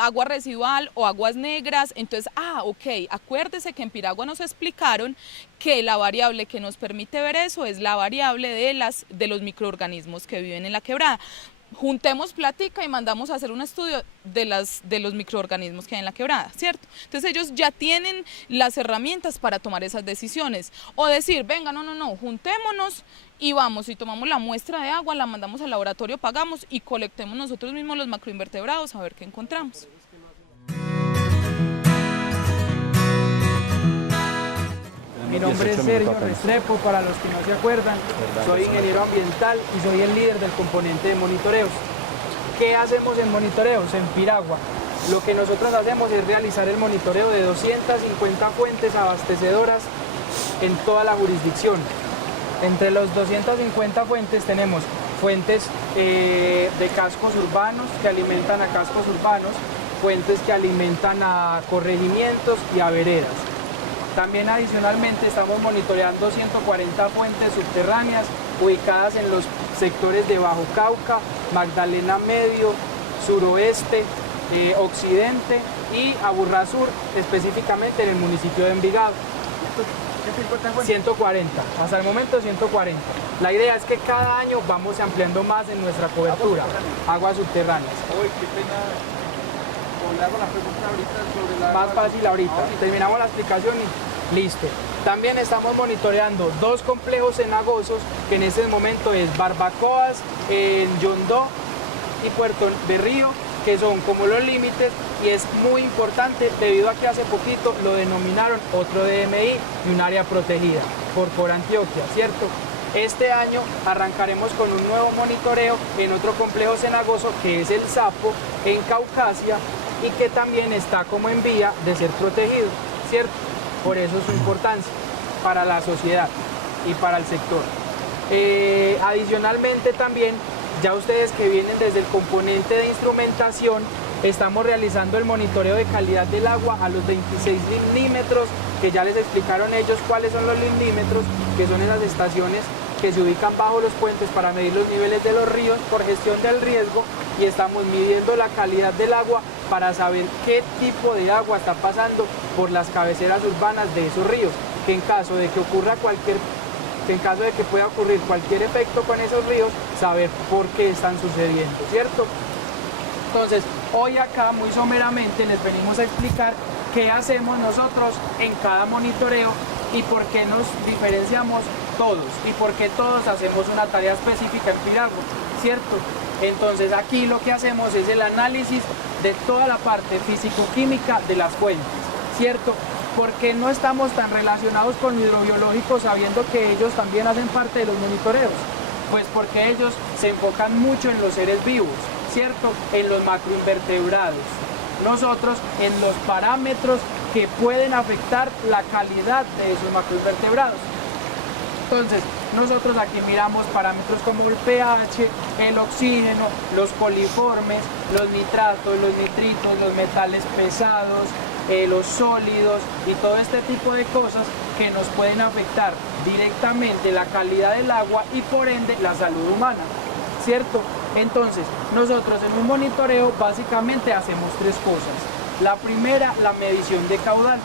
agua residual o aguas negras, entonces, ok, acuérdese que en Piragua nos explicaron que la variable que nos permite ver eso es la variable de los microorganismos que viven en la quebrada. Juntemos plática y mandamos a hacer un estudio de los microorganismos que hay en la quebrada, ¿cierto? Entonces ellos ya tienen las herramientas para tomar esas decisiones o decir, venga, no, juntémonos y vamos y tomamos la muestra de agua, la mandamos al laboratorio, pagamos y colectemos nosotros mismos los macroinvertebrados a ver qué encontramos. Mi nombre es Sergio Restrepo, para los que no se acuerdan, soy ingeniero ambiental y soy el líder del componente de monitoreos. ¿Qué hacemos en monitoreos? En Piragua. Lo que nosotros hacemos es realizar el monitoreo de 250 fuentes abastecedoras en toda la jurisdicción. Entre los 250 fuentes tenemos fuentes de cascos urbanos que alimentan a cascos urbanos, fuentes que alimentan a corregimientos y a veredas. También adicionalmente estamos monitoreando 140 fuentes subterráneas ubicadas en los sectores de Bajo Cauca, Magdalena Medio, Suroeste, Occidente y Aburrá Sur, específicamente en el municipio de Envigado. 140, hasta el momento 140. La idea es que cada año vamos ampliando más en nuestra cobertura, aguas subterráneas. Más fácil ahorita, terminamos la explicación y listo. También estamos monitoreando 2 complejos cenagosos, que en este momento es Barbacoas, en Yondó y Puerto Berrío, que son como los límites, y es muy importante debido a que hace poquito lo denominaron otro DMI y un área protegida por Antioquia, ¿cierto? Este año arrancaremos con un nuevo monitoreo en otro complejo cenagoso, que es el Sapo, en Caucasia, y que también está como en vía de ser protegido, ¿cierto? Por eso su importancia para la sociedad y para el sector. Adicionalmente también, ya ustedes que vienen desde el componente de instrumentación, estamos realizando el monitoreo de calidad del agua a los 26 milímetros, que ya les explicaron ellos cuáles son los milímetros, que son esas estaciones que se ubican bajo los puentes para medir los niveles de los ríos por gestión del riesgo, y estamos midiendo la calidad del agua para saber qué tipo de agua está pasando por las cabeceras urbanas de esos ríos, que en caso de que pueda ocurrir cualquier efecto con esos ríos, saber por qué están sucediendo, ¿cierto? Entonces, hoy acá muy someramente les venimos a explicar qué hacemos nosotros en cada monitoreo y por qué nos diferenciamos todos y por qué todos hacemos una tarea específica en Piragua, ¿cierto? Entonces aquí lo que hacemos es el análisis de toda la parte físico-química de las fuentes, ¿cierto? ¿Por qué no estamos tan relacionados con hidrobiológicos sabiendo que ellos también hacen parte de los monitoreos? Pues porque ellos se enfocan mucho en los seres vivos, ¿cierto? En los macroinvertebrados. Nosotros en los parámetros que pueden afectar la calidad de esos macroinvertebrados. Entonces, nosotros aquí miramos parámetros como el pH, el oxígeno, los coliformes, los nitratos, los nitritos, los metales pesados, los sólidos y todo este tipo de cosas que nos pueden afectar directamente la calidad del agua y por ende la salud humana, ¿cierto? Entonces, nosotros en un monitoreo básicamente hacemos 3 cosas. La primera, la medición de caudal.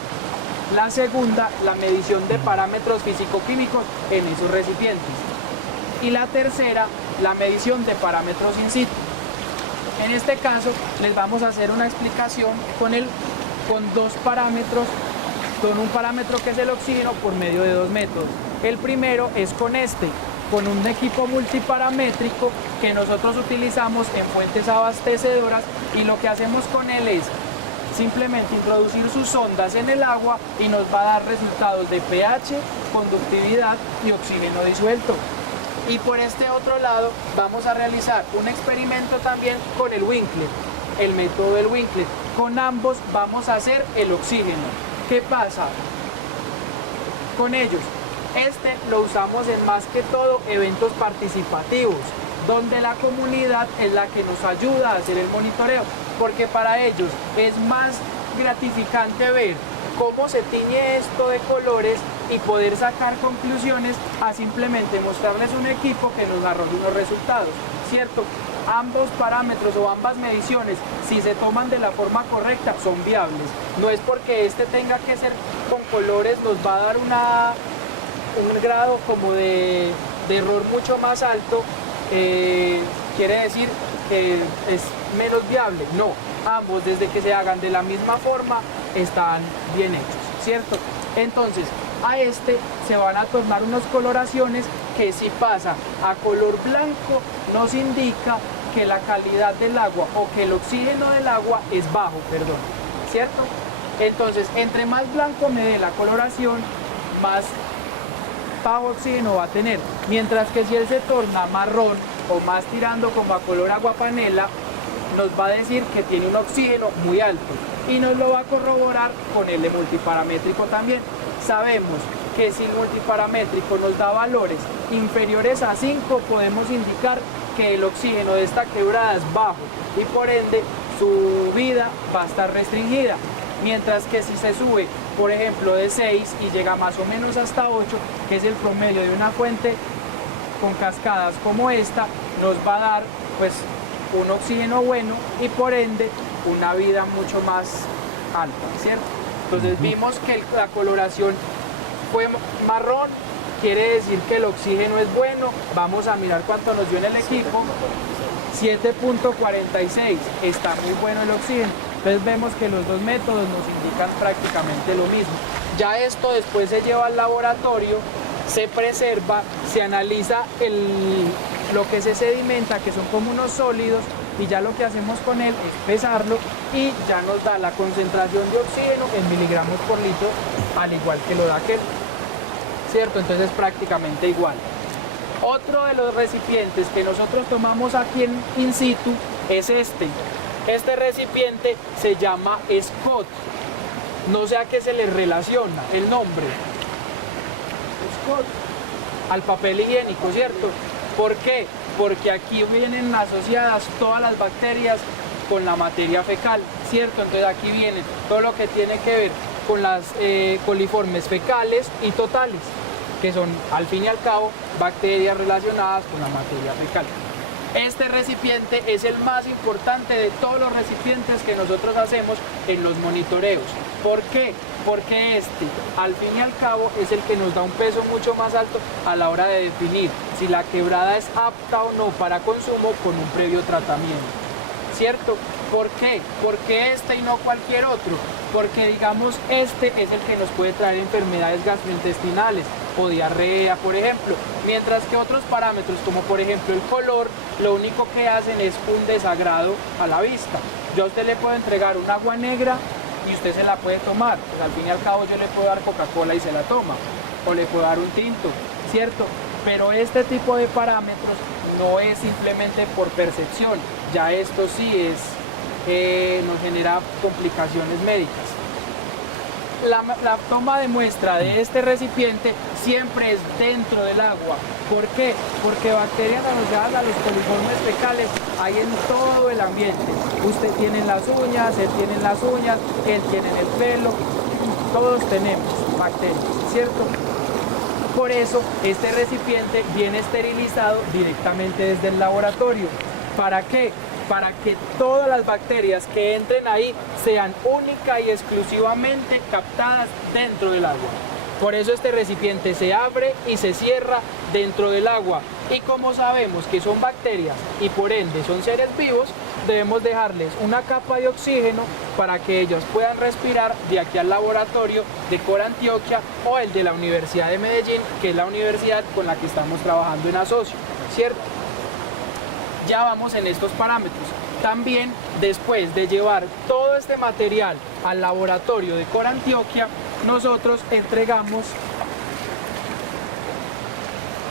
La segunda, la medición de parámetros físico-químicos en esos recipientes. Y la tercera, la medición de parámetros in situ. En este caso, les vamos a hacer una explicación con 2 parámetros, con un parámetro que es el oxígeno por medio de 2 métodos. El primero es con un equipo multiparamétrico que nosotros utilizamos en fuentes abastecedoras, y lo que hacemos con él es simplemente introducir sus sondas en el agua y nos va a dar resultados de pH, conductividad y oxígeno disuelto. Y por este otro lado vamos a realizar un experimento también con el Winkler, el método del Winkler. Con ambos vamos a hacer el oxígeno. ¿Qué pasa con ellos? Este lo usamos en más que todo eventos participativos, donde la comunidad es la que nos ayuda a hacer el monitoreo, porque para ellos es más gratificante ver cómo se tiñe esto de colores y poder sacar conclusiones a simplemente mostrarles un equipo que nos arroje unos resultados, ¿cierto? Ambos parámetros o ambas mediciones, si se toman de la forma correcta, son viables. No es porque este tenga que ser con colores, nos va a dar un grado como de error mucho más alto, quiere decir que es menos viable. No, ambos, desde que se hagan de la misma forma, están bien hechos, ¿cierto? Entonces, a este se van a tornar unas coloraciones que si pasa a color blanco nos indica que la calidad del agua o que el oxígeno del agua es bajo, perdón, ¿cierto? Entonces, entre más blanco me dé la coloración, más bajo oxígeno va a tener, mientras que si él se torna marrón o más tirando como a color agua panela, nos va a decir que tiene un oxígeno muy alto y nos lo va a corroborar con el de multiparamétrico también. Sabemos que si el multiparamétrico nos da valores inferiores a 5, podemos indicar que el oxígeno de esta quebrada es bajo y por ende su vida va a estar restringida. Mientras que si se sube, por ejemplo, de 6 y llega más o menos hasta 8, que es el promedio de una fuente con cascadas como esta, nos va a dar pues un oxígeno bueno y por ende una vida mucho más alta, ¿cierto? Entonces vimos que la coloración fue marrón, quiere decir que el oxígeno es bueno. Vamos a mirar cuánto nos dio en el equipo, 7.46, está muy bueno el oxígeno. Entonces vemos que los dos métodos nos indican prácticamente lo mismo. Ya esto después se lleva al laboratorio, se preserva, se analiza lo que se sedimenta, que son como unos sólidos, y ya lo que hacemos con él es pesarlo y ya nos da la concentración de oxígeno en miligramos por litro, al igual que lo da aquel, ¿cierto? Entonces es prácticamente igual. Otro de los recipientes que nosotros tomamos aquí en in situ es este. Este recipiente se llama Scott. No sé a qué se le relaciona el nombre. Scott. Al papel higiénico, ¿cierto? ¿Por qué? Porque aquí vienen asociadas todas las bacterias con la materia fecal, ¿cierto? Entonces aquí viene todo lo que tiene que ver con las coliformes fecales y totales, que son al fin y al cabo bacterias relacionadas con la materia fecal. Este recipiente es el más importante de todos los recipientes que nosotros hacemos en los monitoreos. ¿Por qué? Porque este, al fin y al cabo, es el que nos da un peso mucho más alto a la hora de definir si la quebrada es apta o no para consumo con un previo tratamiento, ¿cierto? ¿Por qué? Porque este y no cualquier otro. Porque digamos este es el que nos puede traer enfermedades gastrointestinales o diarrea, por ejemplo. Mientras que otros parámetros, como por ejemplo el color, lo único que hacen es un desagrado a la vista. Yo a usted le puedo entregar un agua negra y usted se la puede tomar. Pues al fin y al cabo yo le puedo dar Coca-Cola y se la toma. O le puedo dar un tinto, ¿cierto? Pero este tipo de parámetros no es simplemente por percepción. Ya esto sí nos genera complicaciones médicas. La toma de muestra de este recipiente siempre es dentro del agua. ¿Por qué? Porque bacterias asociadas a los coliformes fecales hay en todo el ambiente. Usted tiene en las uñas, él tiene en las uñas, él tiene en el pelo, todos tenemos bacterias, ¿cierto? Por eso este recipiente viene esterilizado directamente desde el laboratorio. ¿Para qué? Para que todas las bacterias que entren ahí sean única y exclusivamente captadas dentro del agua. Por eso este recipiente se abre y se cierra dentro del agua. Y como sabemos que son bacterias y por ende son seres vivos, debemos dejarles una capa de oxígeno para que ellos puedan respirar de aquí al laboratorio de Corantioquia o el de la Universidad de Medellín, que es la universidad con la que estamos trabajando en asocio, ¿cierto? Ya vamos en estos parámetros. También después de llevar todo este material al laboratorio de Corantioquia, nosotros entregamos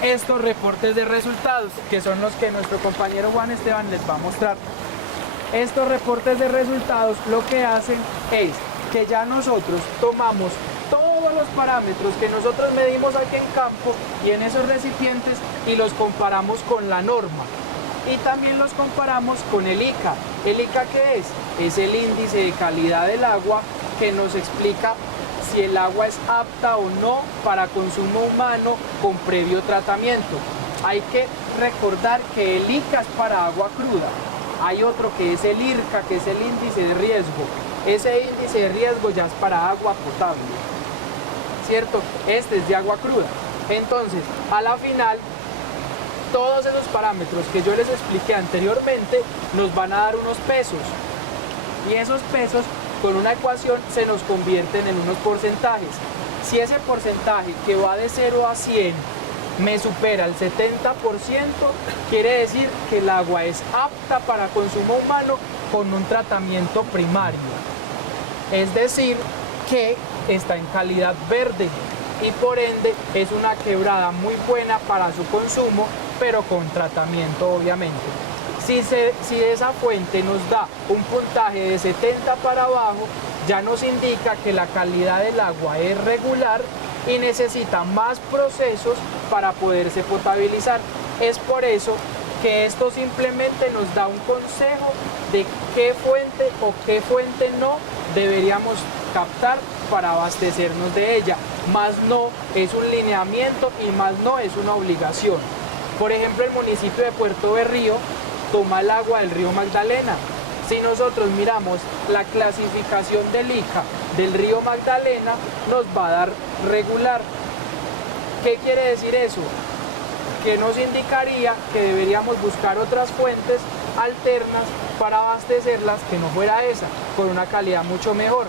estos reportes de resultados, que son los que nuestro compañero Juan Esteban les va a mostrar. Estos reportes de resultados lo que hacen es que ya nosotros tomamos todos los parámetros que nosotros medimos aquí en campo y en esos recipientes y los comparamos con la norma. Y también los comparamos con el ICA. ¿El ICA qué es? Es el índice de calidad del agua que nos explica si el agua es apta o no para consumo humano con previo tratamiento. Hay que recordar que el ICA es para agua cruda. Hay otro que es el IRCA, que es el índice de riesgo. Ese índice de riesgo ya es para agua potable, ¿cierto? Este es de agua cruda. Entonces, a la final, todos esos parámetros que yo les expliqué anteriormente nos van a dar unos pesos. Y esos pesos con una ecuación se nos convierten en unos porcentajes. Si ese porcentaje que va de 0 a 100 me supera el 70%, quiere decir que el agua es apta para consumo humano con un tratamiento primario. Es decir, que está en calidad verde y por ende es una quebrada muy buena para su consumo, pero con tratamiento obviamente. Si esa fuente nos da un puntaje de 70 para abajo, ya nos indica que la calidad del agua es regular y necesita más procesos para poderse potabilizar. Es por eso que esto simplemente nos da un consejo de qué fuente o qué fuente no deberíamos captar para abastecernos de ella, más no es un lineamiento y más no es una obligación. Por ejemplo, el municipio de Puerto Berrío toma el agua del río Magdalena. Si nosotros miramos la clasificación del ICA del río Magdalena, nos va a dar regular. ¿Qué quiere decir eso? Que nos indicaría que deberíamos buscar otras fuentes alternas para abastecerlas que no fuera esa, con una calidad mucho mejor.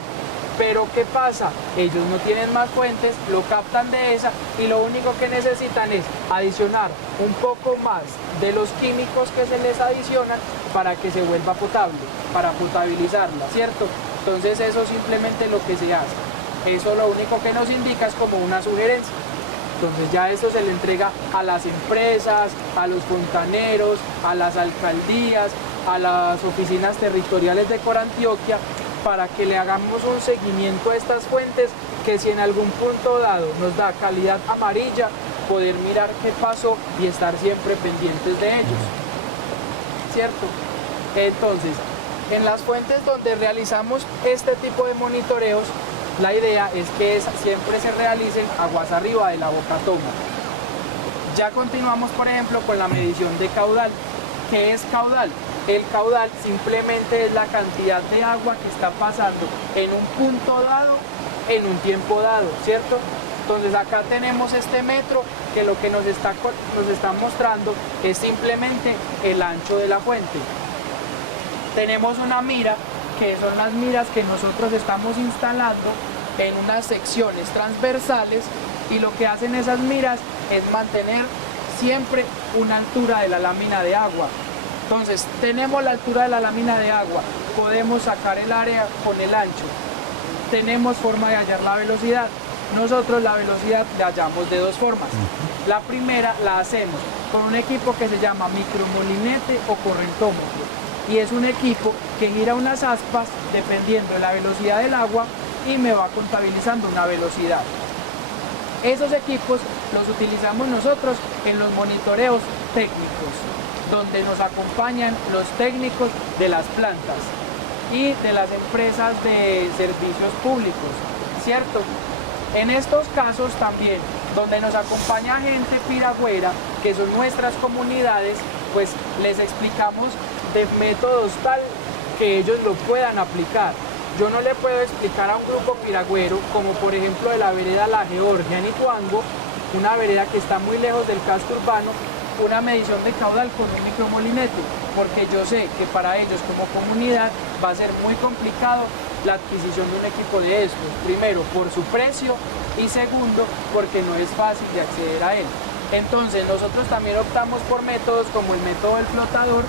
Pero ¿qué pasa? Ellos no tienen más fuentes, lo captan de esa y lo único que necesitan es adicionar un poco más de los químicos que se les adicionan para que se vuelva potable, para potabilizarla, ¿cierto? Entonces eso simplemente es lo que se hace. Eso lo único que nos indica es como una sugerencia. Entonces ya esto se le entrega a las empresas, a los fontaneros, a las alcaldías, a las oficinas territoriales de Corantioquia, para que le hagamos un seguimiento a estas fuentes, que si en algún punto dado nos da calidad amarilla, poder mirar qué pasó y estar siempre pendientes de ellos, ¿cierto? Entonces, en las fuentes donde realizamos este tipo de monitoreos, la idea es que siempre se realicen aguas arriba de la bocatoma. Ya continuamos, por ejemplo, con la medición de caudal. ¿Qué es caudal? El caudal simplemente es la cantidad de agua que está pasando en un punto dado, en un tiempo dado, ¿cierto? Entonces acá tenemos este metro que lo que nos está mostrando es simplemente el ancho de la fuente. Tenemos una mira, que son las miras que nosotros estamos instalando en unas secciones transversales, y lo que hacen esas miras es mantener siempre una altura de la lámina de agua. Entonces tenemos la altura de la lámina de agua, podemos sacar el área con el ancho, tenemos forma de hallar la velocidad. Nosotros la velocidad la hallamos de dos formas. La primera la hacemos con un equipo que se llama micromolinete o correntómetro, y es un equipo que gira unas aspas dependiendo de la velocidad del agua y me va contabilizando una velocidad. Esos equipos los utilizamos nosotros en los monitoreos técnicos, donde nos acompañan los técnicos de las plantas y de las empresas de servicios públicos, ¿cierto? En estos casos también, donde nos acompaña gente piragüera, que son nuestras comunidades, pues les explicamos de métodos tal que ellos lo puedan aplicar. Yo no le puedo explicar a un grupo piragüero, como por ejemplo de la vereda La Georgia en Ituango, una vereda que está muy lejos del casco urbano, una medición de caudal con un micromolinete, porque yo sé que para ellos como comunidad va a ser muy complicado la adquisición de un equipo de estos, primero por su precio y segundo porque no es fácil de acceder a él. Entonces nosotros también optamos por métodos como el método del flotador,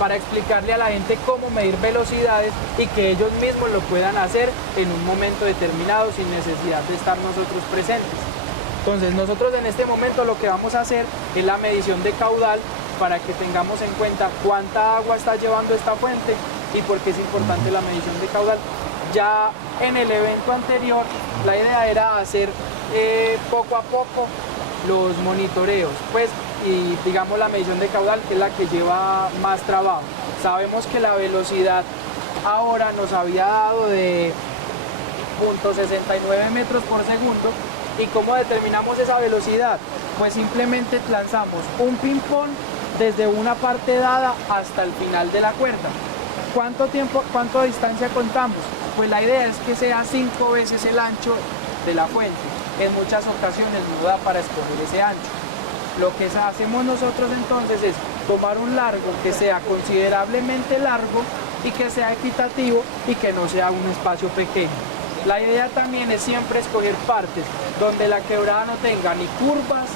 para explicarle a la gente cómo medir velocidades y que ellos mismos lo puedan hacer en un momento determinado sin necesidad de estar nosotros presentes. Entonces nosotros en este momento lo que vamos a hacer es la medición de caudal, para que tengamos en cuenta cuánta agua está llevando esta fuente y por qué es importante la medición de caudal. Ya en el evento anterior la idea era hacer poco a poco los monitoreos, pues, y digamos la medición de caudal, que es la que lleva más trabajo. Sabemos que la velocidad ahora nos había dado de 0.69 metros por segundo. ¿Y cómo determinamos esa velocidad? Pues simplemente lanzamos un ping-pong desde una parte dada hasta el final de la cuerda. ¿Cuánto distancia contamos? Pues la idea es que sea 5 veces el ancho de la fuente. En muchas ocasiones no da para escoger ese ancho. Lo que hacemos nosotros entonces es tomar un largo que sea considerablemente largo y que sea equitativo y que no sea un espacio pequeño. La idea también es siempre escoger partes donde la quebrada no tenga ni curvas,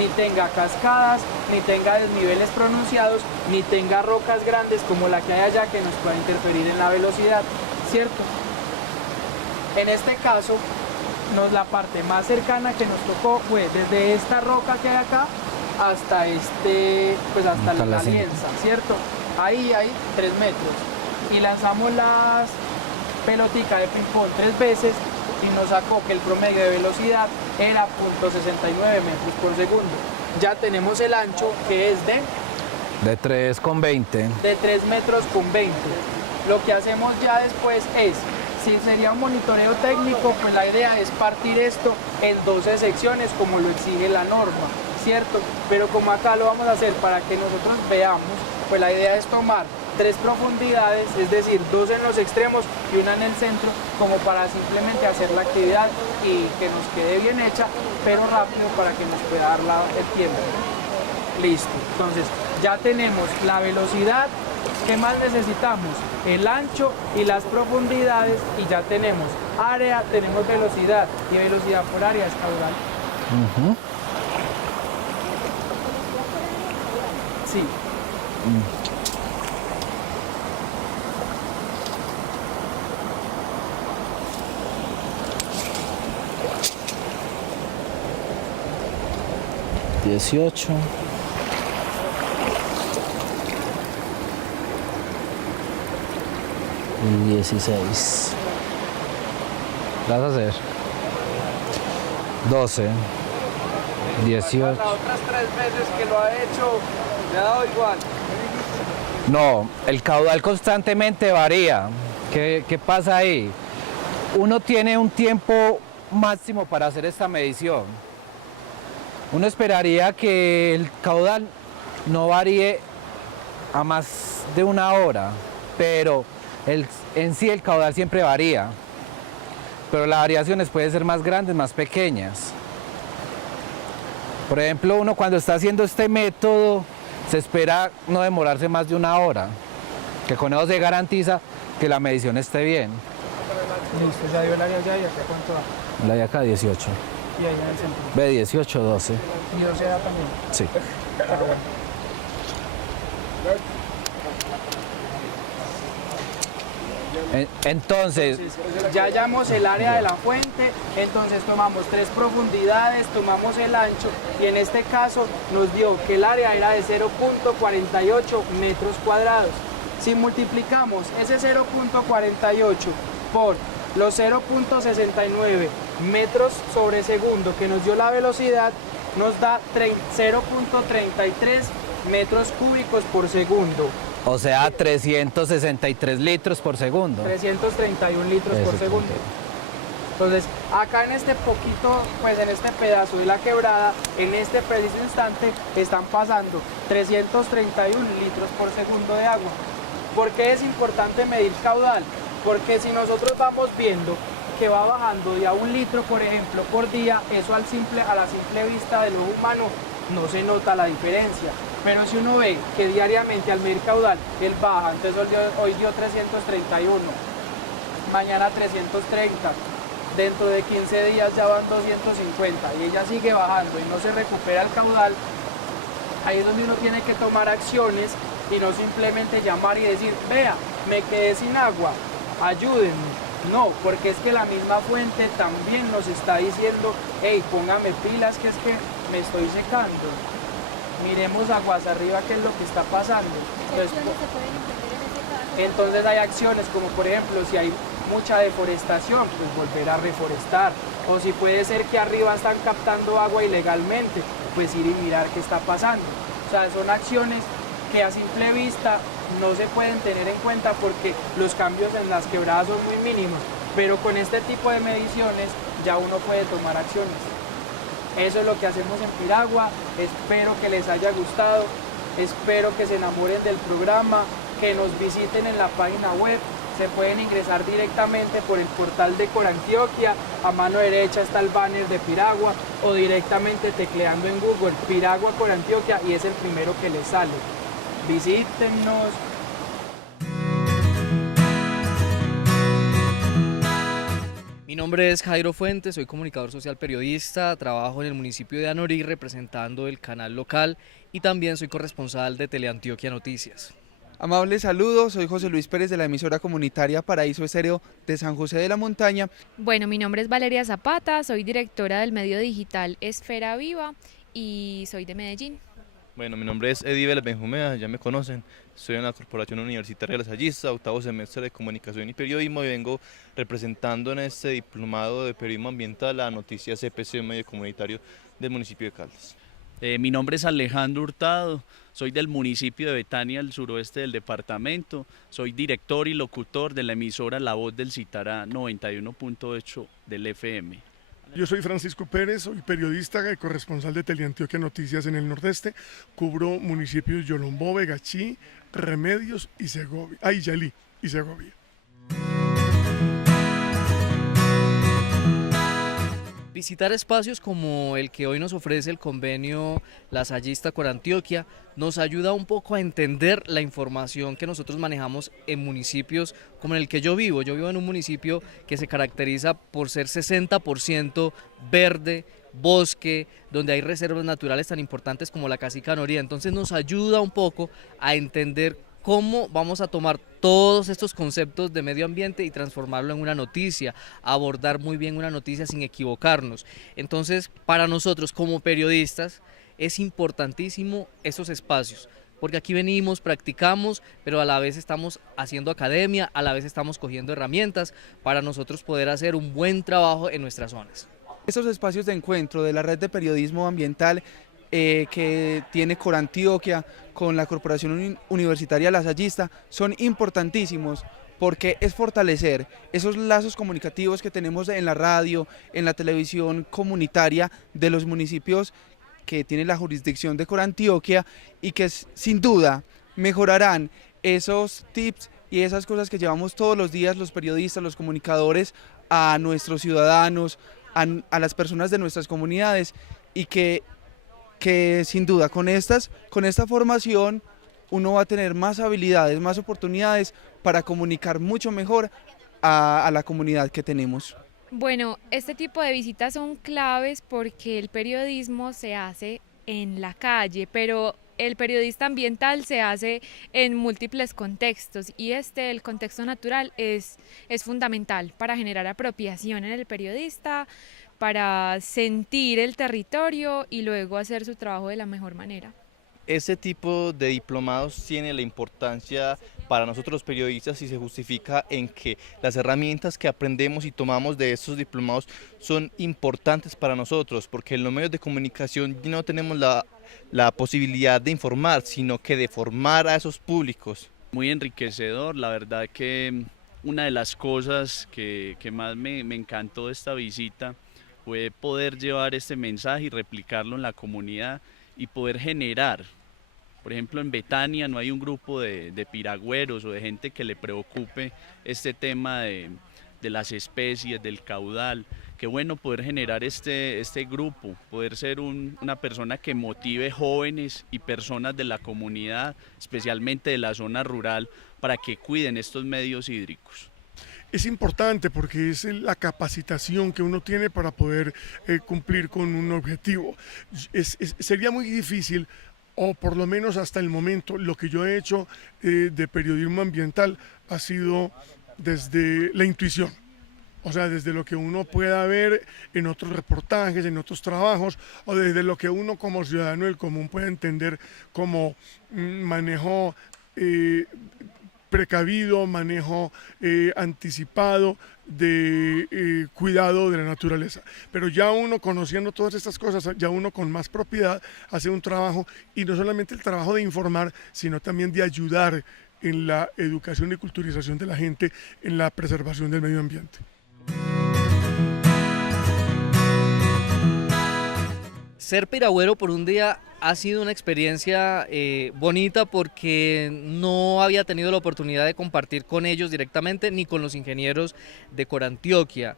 ni tenga cascadas, ni tenga desniveles pronunciados, ni tenga rocas grandes como la que hay allá que nos pueda interferir en la velocidad, ¿cierto? En este caso, la parte más cercana que nos tocó fue desde esta roca que hay acá hasta hasta la alianza, ¿cierto? Ahí hay 3 metros y lanzamos las pelotica de ping-pong 3 veces y nos sacó que el promedio de velocidad era 0.69 metros por segundo. Ya tenemos el ancho que es de 3,20. De 3 metros con 20. Lo que hacemos ya después es, si sería un monitoreo técnico, pues la idea es partir esto en 12 secciones como lo exige la norma, ¿cierto? Pero como acá lo vamos a hacer para que nosotros veamos, pues la idea es tomar 3 profundidades, es decir, 2 en los extremos y una en el centro, como para simplemente hacer la actividad y que nos quede bien hecha, pero rápido para que nos pueda dar el tiempo. Listo, entonces ya tenemos la velocidad. ¿Qué más necesitamos? El ancho y las profundidades, y ya tenemos área, tenemos velocidad, y velocidad por área es caudal. Sí. $18. Y 16. ¿Qué vas a hacer? 12. 18. Las otras 3 veces que lo ha hecho, le ha dado igual. No, el caudal constantemente varía. ¿Qué pasa ahí? Uno tiene un tiempo máximo para hacer esta medición. Uno esperaría que el caudal no varíe a más de 1 hora, pero en sí el caudal siempre varía. Pero las variaciones pueden ser más grandes, más pequeñas. Por ejemplo, uno cuando está haciendo este método se espera no demorarse más de 1 hora, que con eso se garantiza que la medición esté bien. Listo, ya dio el área ya, ¿y acá cuánto va? La de acá 18. Y ahí en el centro. Ve 18, 12. ¿Y 12 da también? Sí. Entonces, ya hallamos el área de la fuente, entonces tomamos 3 profundidades, tomamos el ancho y en este caso nos dio que el área era de 0.48 metros cuadrados. Si multiplicamos ese 0.48 por los 0.69 metros sobre segundo que nos dio la velocidad, nos da 0.33 metros cúbicos por segundo. O sea, 363 litros por segundo. 331 litros por segundo. Entonces, acá en este poquito, pues en este pedazo de la quebrada, en este preciso instante, están pasando 331 litros por segundo de agua. ¿Por qué es importante medir caudal? Porque si nosotros vamos viendo que va bajando de a 1 litro, por ejemplo, por día, eso a la simple vista del ojo humano no se nota la diferencia. Pero si uno ve que diariamente al medir caudal, él baja, entonces hoy dio 331, mañana 330, dentro de 15 días ya van 250 y ella sigue bajando y no se recupera el caudal, ahí es donde uno tiene que tomar acciones y no simplemente llamar y decir, vea, me quedé sin agua, ayúdenme. No, porque es que la misma fuente también nos está diciendo, hey, póngame pilas que es que me estoy secando. Miremos aguas arriba qué es lo que está pasando. Entonces hay acciones como por ejemplo si hay mucha deforestación, pues volver a reforestar. O si puede ser que arriba están captando agua ilegalmente, pues ir y mirar qué está pasando. O sea, son acciones que a simple vista no se pueden tener en cuenta porque los cambios en las quebradas son muy mínimos. Pero con este tipo de mediciones ya uno puede tomar acciones. Eso es lo que hacemos en Piragua, espero que les haya gustado, espero que se enamoren del programa, que nos visiten en la página web, se pueden ingresar directamente por el portal de Corantioquia, a mano derecha está el banner de Piragua o directamente tecleando en Google Piragua Corantioquia y es el primero que les sale. Visítennos. nombre es Jairo Fuentes, soy comunicador social periodista, trabajo en el municipio de Anorí representando el canal local y también soy corresponsal de Teleantioquia Noticias. Amables saludos, soy José Luis Pérez de la emisora comunitaria Paraíso Estéreo de San José de la Montaña. Bueno, mi nombre es Valeria Zapata, soy directora del medio digital Esfera Viva y soy de Medellín. Bueno, mi nombre es Eddie Vélez Benjumea, ya me conocen, estoy en la Corporación Universitaria Lasallista, octavo semestre de Comunicación y Periodismo y vengo representando en este diplomado de Periodismo Ambiental a Noticias CPC, medio comunitario del municipio de Caldas. Mi nombre es Alejandro Hurtado, soy del municipio de Betania, al suroeste del departamento, soy director y locutor de la emisora La Voz del Citará 91.8 del FM. Yo soy Francisco Pérez, soy periodista y corresponsal de Teleantioquia Noticias en el Nordeste, cubro municipios Yolombó, Vegachí, Remedios y Segovia, Yalí y Segovia. Visitar espacios como el que hoy nos ofrece el convenio Lasallista Corantioquia nos ayuda un poco a entender la información que nosotros manejamos en municipios como en el que yo vivo. Yo vivo en un municipio que se caracteriza por ser 60% verde, bosque, donde hay reservas naturales tan importantes como la Casica Noría. Entonces nos ayuda un poco a entender cómo vamos a tomar todos estos conceptos de medio ambiente y transformarlo en una noticia, abordar muy bien una noticia sin equivocarnos. Entonces, para nosotros como periodistas es importantísimo esos espacios, porque aquí venimos, practicamos, pero a la vez estamos haciendo academia, a la vez estamos cogiendo herramientas para nosotros poder hacer un buen trabajo en nuestras zonas. Estos espacios de encuentro de la red de periodismo ambiental que tiene Corantioquia con la Corporación Universitaria Lasallista son importantísimos porque es fortalecer esos lazos comunicativos que tenemos en la radio, en la televisión comunitaria de los municipios que tienen la jurisdicción de Corantioquia y que sin duda mejorarán esos tips y esas cosas que llevamos todos los días los periodistas, los comunicadores a nuestros ciudadanos, a las personas de nuestras comunidades y que sin duda con esta formación uno va a tener más habilidades, más oportunidades para comunicar mucho mejor a la comunidad que tenemos. Bueno, este tipo de visitas son claves porque el periodismo se hace en la calle, pero el periodista ambiental se hace en múltiples contextos y el contexto natural es fundamental para generar apropiación en el periodista, para sentir el territorio y luego hacer su trabajo de la mejor manera. Este tipo de diplomados tiene la importancia para nosotros los periodistas y se justifica en que las herramientas que aprendemos y tomamos de estos diplomados son importantes para nosotros, porque en los medios de comunicación no tenemos la posibilidad de informar, sino que de formar a esos públicos. Muy enriquecedor, la verdad que una de las cosas que más me encantó de esta visita fue poder llevar este mensaje y replicarlo en la comunidad y poder generar. Por ejemplo, en Betania no hay un grupo de piragüeros o de gente que le preocupe este tema de las especies, del caudal. Qué bueno poder generar este grupo, poder ser una persona que motive jóvenes y personas de la comunidad, especialmente de la zona rural, para que cuiden estos medios hídricos. Es importante porque es la capacitación que uno tiene para poder cumplir con un objetivo. Sería muy difícil, o por lo menos hasta el momento, lo que yo he hecho de periodismo ambiental ha sido desde la intuición. O sea, desde lo que uno pueda ver en otros reportajes, en otros trabajos, o desde lo que uno como ciudadano del común pueda entender como manejo precavido, manejo anticipado de cuidado de la naturaleza. Pero ya uno conociendo todas estas cosas, ya uno con más propiedad hace un trabajo, y no solamente el trabajo de informar, sino también de ayudar en la educación y culturización de la gente, en la preservación del medio ambiente. Ser piragüero por un día ha sido una experiencia bonita porque no había tenido la oportunidad de compartir con ellos directamente ni con los ingenieros de Corantioquia.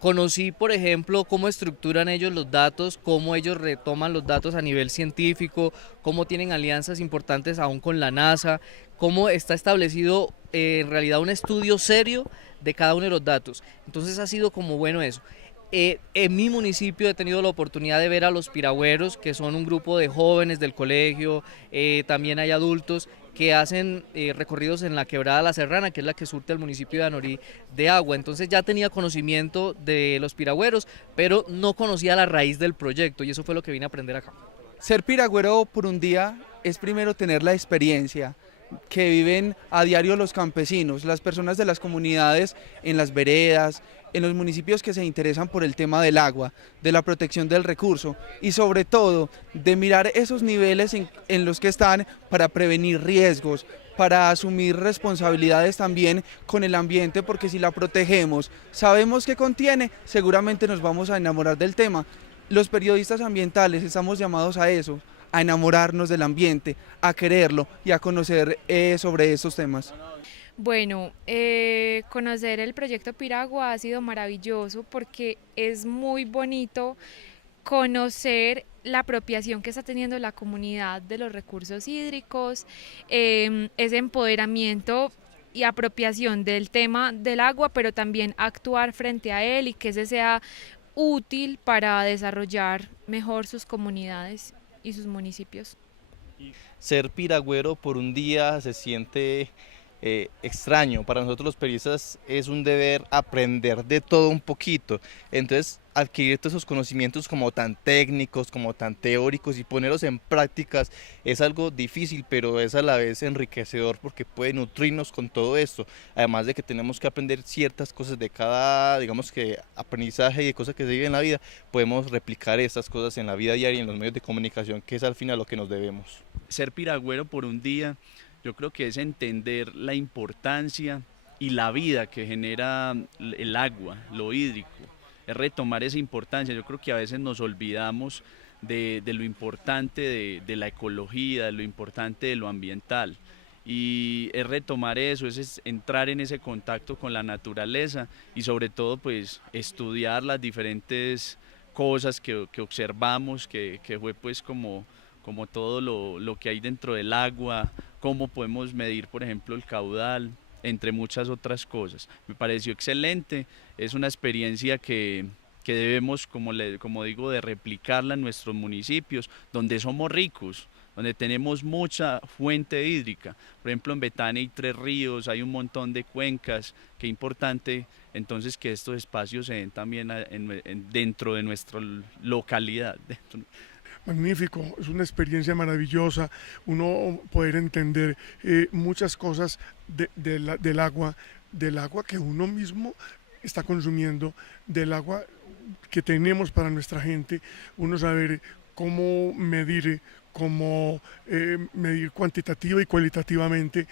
Conocí, por ejemplo, cómo estructuran ellos los datos, cómo ellos retoman los datos a nivel científico, cómo tienen alianzas importantes aún con la NASA, cómo está establecido en realidad un estudio serio de cada uno de los datos. Entonces ha sido como bueno eso. En mi municipio he tenido la oportunidad de ver a los piragüeros, que son un grupo de jóvenes del colegio, también hay adultos que hacen recorridos en la quebrada La Serrana, que es la que surte al municipio de Anorí de agua. Entonces ya tenía conocimiento de los piragüeros, pero no conocía la raíz del proyecto y eso fue lo que vine a aprender acá. Ser piragüero por un día es primero tener la experiencia que viven a diario los campesinos, las personas de las comunidades en las veredas, en los municipios que se interesan por el tema del agua, de la protección del recurso y sobre todo de mirar esos niveles en los que están para prevenir riesgos, para asumir responsabilidades también con el ambiente, porque si la protegemos, sabemos qué contiene, seguramente nos vamos a enamorar del tema. Los periodistas ambientales estamos llamados a eso, a enamorarnos del ambiente, a quererlo y a conocer sobre estos temas. Bueno, conocer el proyecto Piragua ha sido maravilloso porque es muy bonito conocer la apropiación que está teniendo la comunidad de los recursos hídricos, ese empoderamiento y apropiación del tema del agua, pero también actuar frente a él y que ese sea útil para desarrollar mejor sus comunidades y sus municipios. Ser piragüero por un día se siente extraño. Para nosotros los periodistas es un deber aprender de todo un poquito. Entonces, adquirir todos esos conocimientos como tan técnicos, como tan teóricos y ponerlos en prácticas es algo difícil, pero es a la vez enriquecedor porque puede nutrirnos con todo esto. Además de que tenemos que aprender ciertas cosas de cada, digamos que aprendizaje y de cosas que se viven en la vida, podemos replicar estas cosas en la vida diaria y en los medios de comunicación, que es al final lo que nos debemos. Ser piragüero por un día, yo creo que es entender la importancia y la vida que genera el agua, lo hídrico, es retomar esa importancia. Yo creo que a veces nos olvidamos de lo importante de la ecología, de lo importante de lo ambiental, y es retomar eso, es entrar en ese contacto con la naturaleza y sobre todo pues estudiar las diferentes cosas que observamos, que fue pues como todo lo que hay dentro del agua, cómo podemos medir, por ejemplo, el caudal, entre muchas otras cosas. Me pareció excelente, es una experiencia que debemos, como digo, de replicarla en nuestros municipios, donde somos ricos, donde tenemos mucha fuente hídrica. Por ejemplo, en Betania hay 3 ríos, hay un montón de cuencas, qué importante entonces que estos espacios se den también dentro de nuestra localidad. Magnífico, es una experiencia maravillosa, uno poder entender muchas cosas del agua que uno mismo está consumiendo, del agua que tenemos para nuestra gente, uno saber cómo medir cuantitativa y cualitativamente,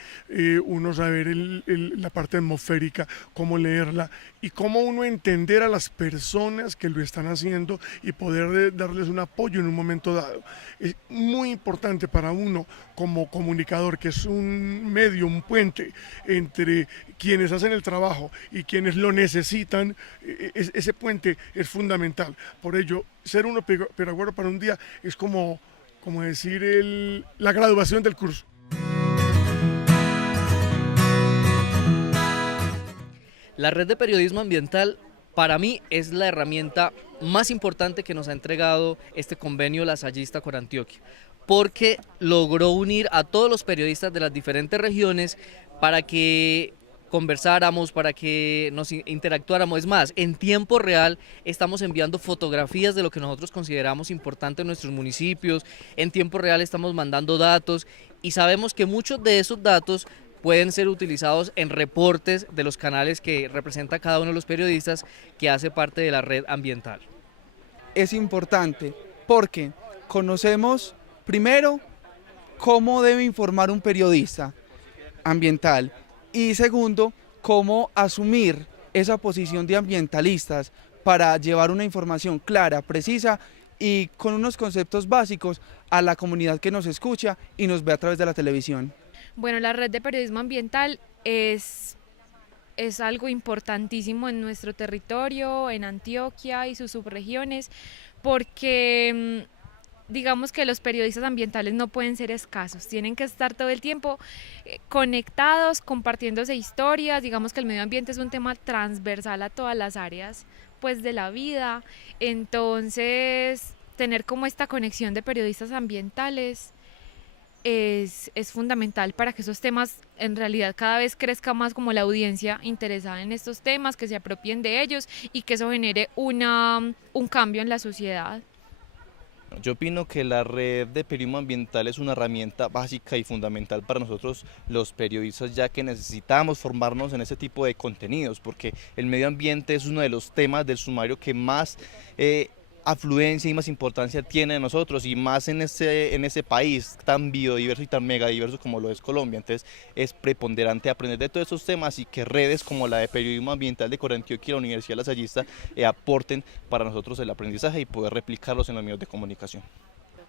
uno saber la parte atmosférica, cómo leerla y cómo uno entender a las personas que lo están haciendo y poder darles un apoyo en un momento dado. Es muy importante para uno como comunicador, que es un medio, un puente entre quienes hacen el trabajo y quienes lo necesitan. Ese puente es fundamental. Por ello, ser uno piragüero para un día es como decir la graduación del curso. La red de periodismo ambiental para mí es la herramienta más importante que nos ha entregado este convenio lasallista con Antioquia, porque logró unir a todos los periodistas de las diferentes regiones para que conversáramos, para que nos interactuáramos. Es más, en tiempo real estamos enviando fotografías de lo que nosotros consideramos importante en nuestros municipios, en tiempo real estamos mandando datos y sabemos que muchos de esos datos pueden ser utilizados en reportes de los canales que representa cada uno de los periodistas que hace parte de la red ambiental. Es importante porque conocemos primero cómo debe informar un periodista ambiental y segundo, cómo asumir esa posición de ambientalistas para llevar una información clara, precisa y con unos conceptos básicos a la comunidad que nos escucha y nos ve a través de la televisión. Bueno, la red de periodismo ambiental es algo importantísimo en nuestro territorio, en Antioquia y sus subregiones, porque digamos que los periodistas ambientales no pueden ser escasos, tienen que estar todo el tiempo conectados, compartiéndose historias. Digamos que el medio ambiente es un tema transversal a todas las áreas pues de la vida, entonces tener como esta conexión de periodistas ambientales es fundamental para que esos temas en realidad cada vez crezca más como la audiencia interesada en estos temas, que se apropien de ellos y que eso genere un cambio en la sociedad. Yo opino que la red de periodismo ambiental es una herramienta básica y fundamental para nosotros los periodistas, ya que necesitamos formarnos en ese tipo de contenidos, porque el medio ambiente es uno de los temas del sumario que más afluencia y más importancia tiene en nosotros, y más en ese país tan biodiverso y tan megadiverso como lo es Colombia. Entonces es preponderante aprender de todos esos temas y que redes como la de periodismo ambiental de Corantioquia y la Universidad Lasallista aporten para nosotros el aprendizaje y poder replicarlos en los medios de comunicación.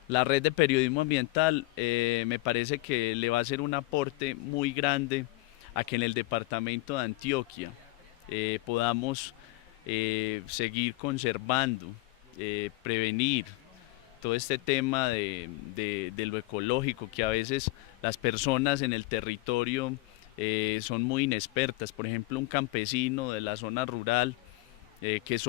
La red de periodismo ambiental me parece que le va a hacer un aporte muy grande a que en el departamento de Antioquia podamos seguir conservando, prevenir todo este tema de lo ecológico, que a veces las personas en el territorio son muy inexpertas. Por ejemplo, un campesino de la zona rural que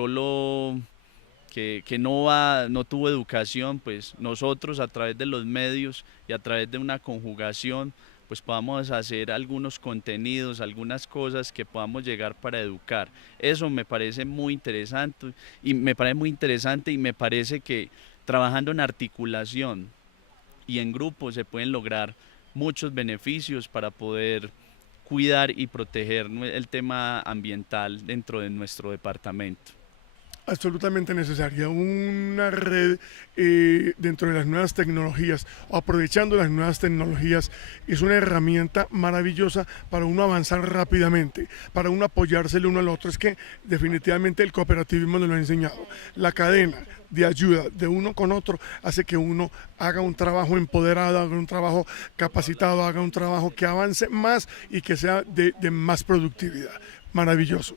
no tuvo educación, pues nosotros a través de los medios y a través de una conjugación pues podamos hacer algunos contenidos, algunas cosas que podamos llegar para educar. Eso me parece muy interesante y me parece que trabajando en articulación y en grupo se pueden lograr muchos beneficios para poder cuidar y proteger el tema ambiental dentro de nuestro departamento. Absolutamente necesaria, una red dentro de las nuevas tecnologías, aprovechando las nuevas tecnologías, es una herramienta maravillosa para uno avanzar rápidamente, para uno apoyarse el uno al otro. Es que definitivamente el cooperativismo nos lo ha enseñado. La cadena de ayuda de uno con otro hace que uno haga un trabajo empoderado, haga un trabajo capacitado, haga un trabajo que avance más y que sea de más productividad. Maravilloso.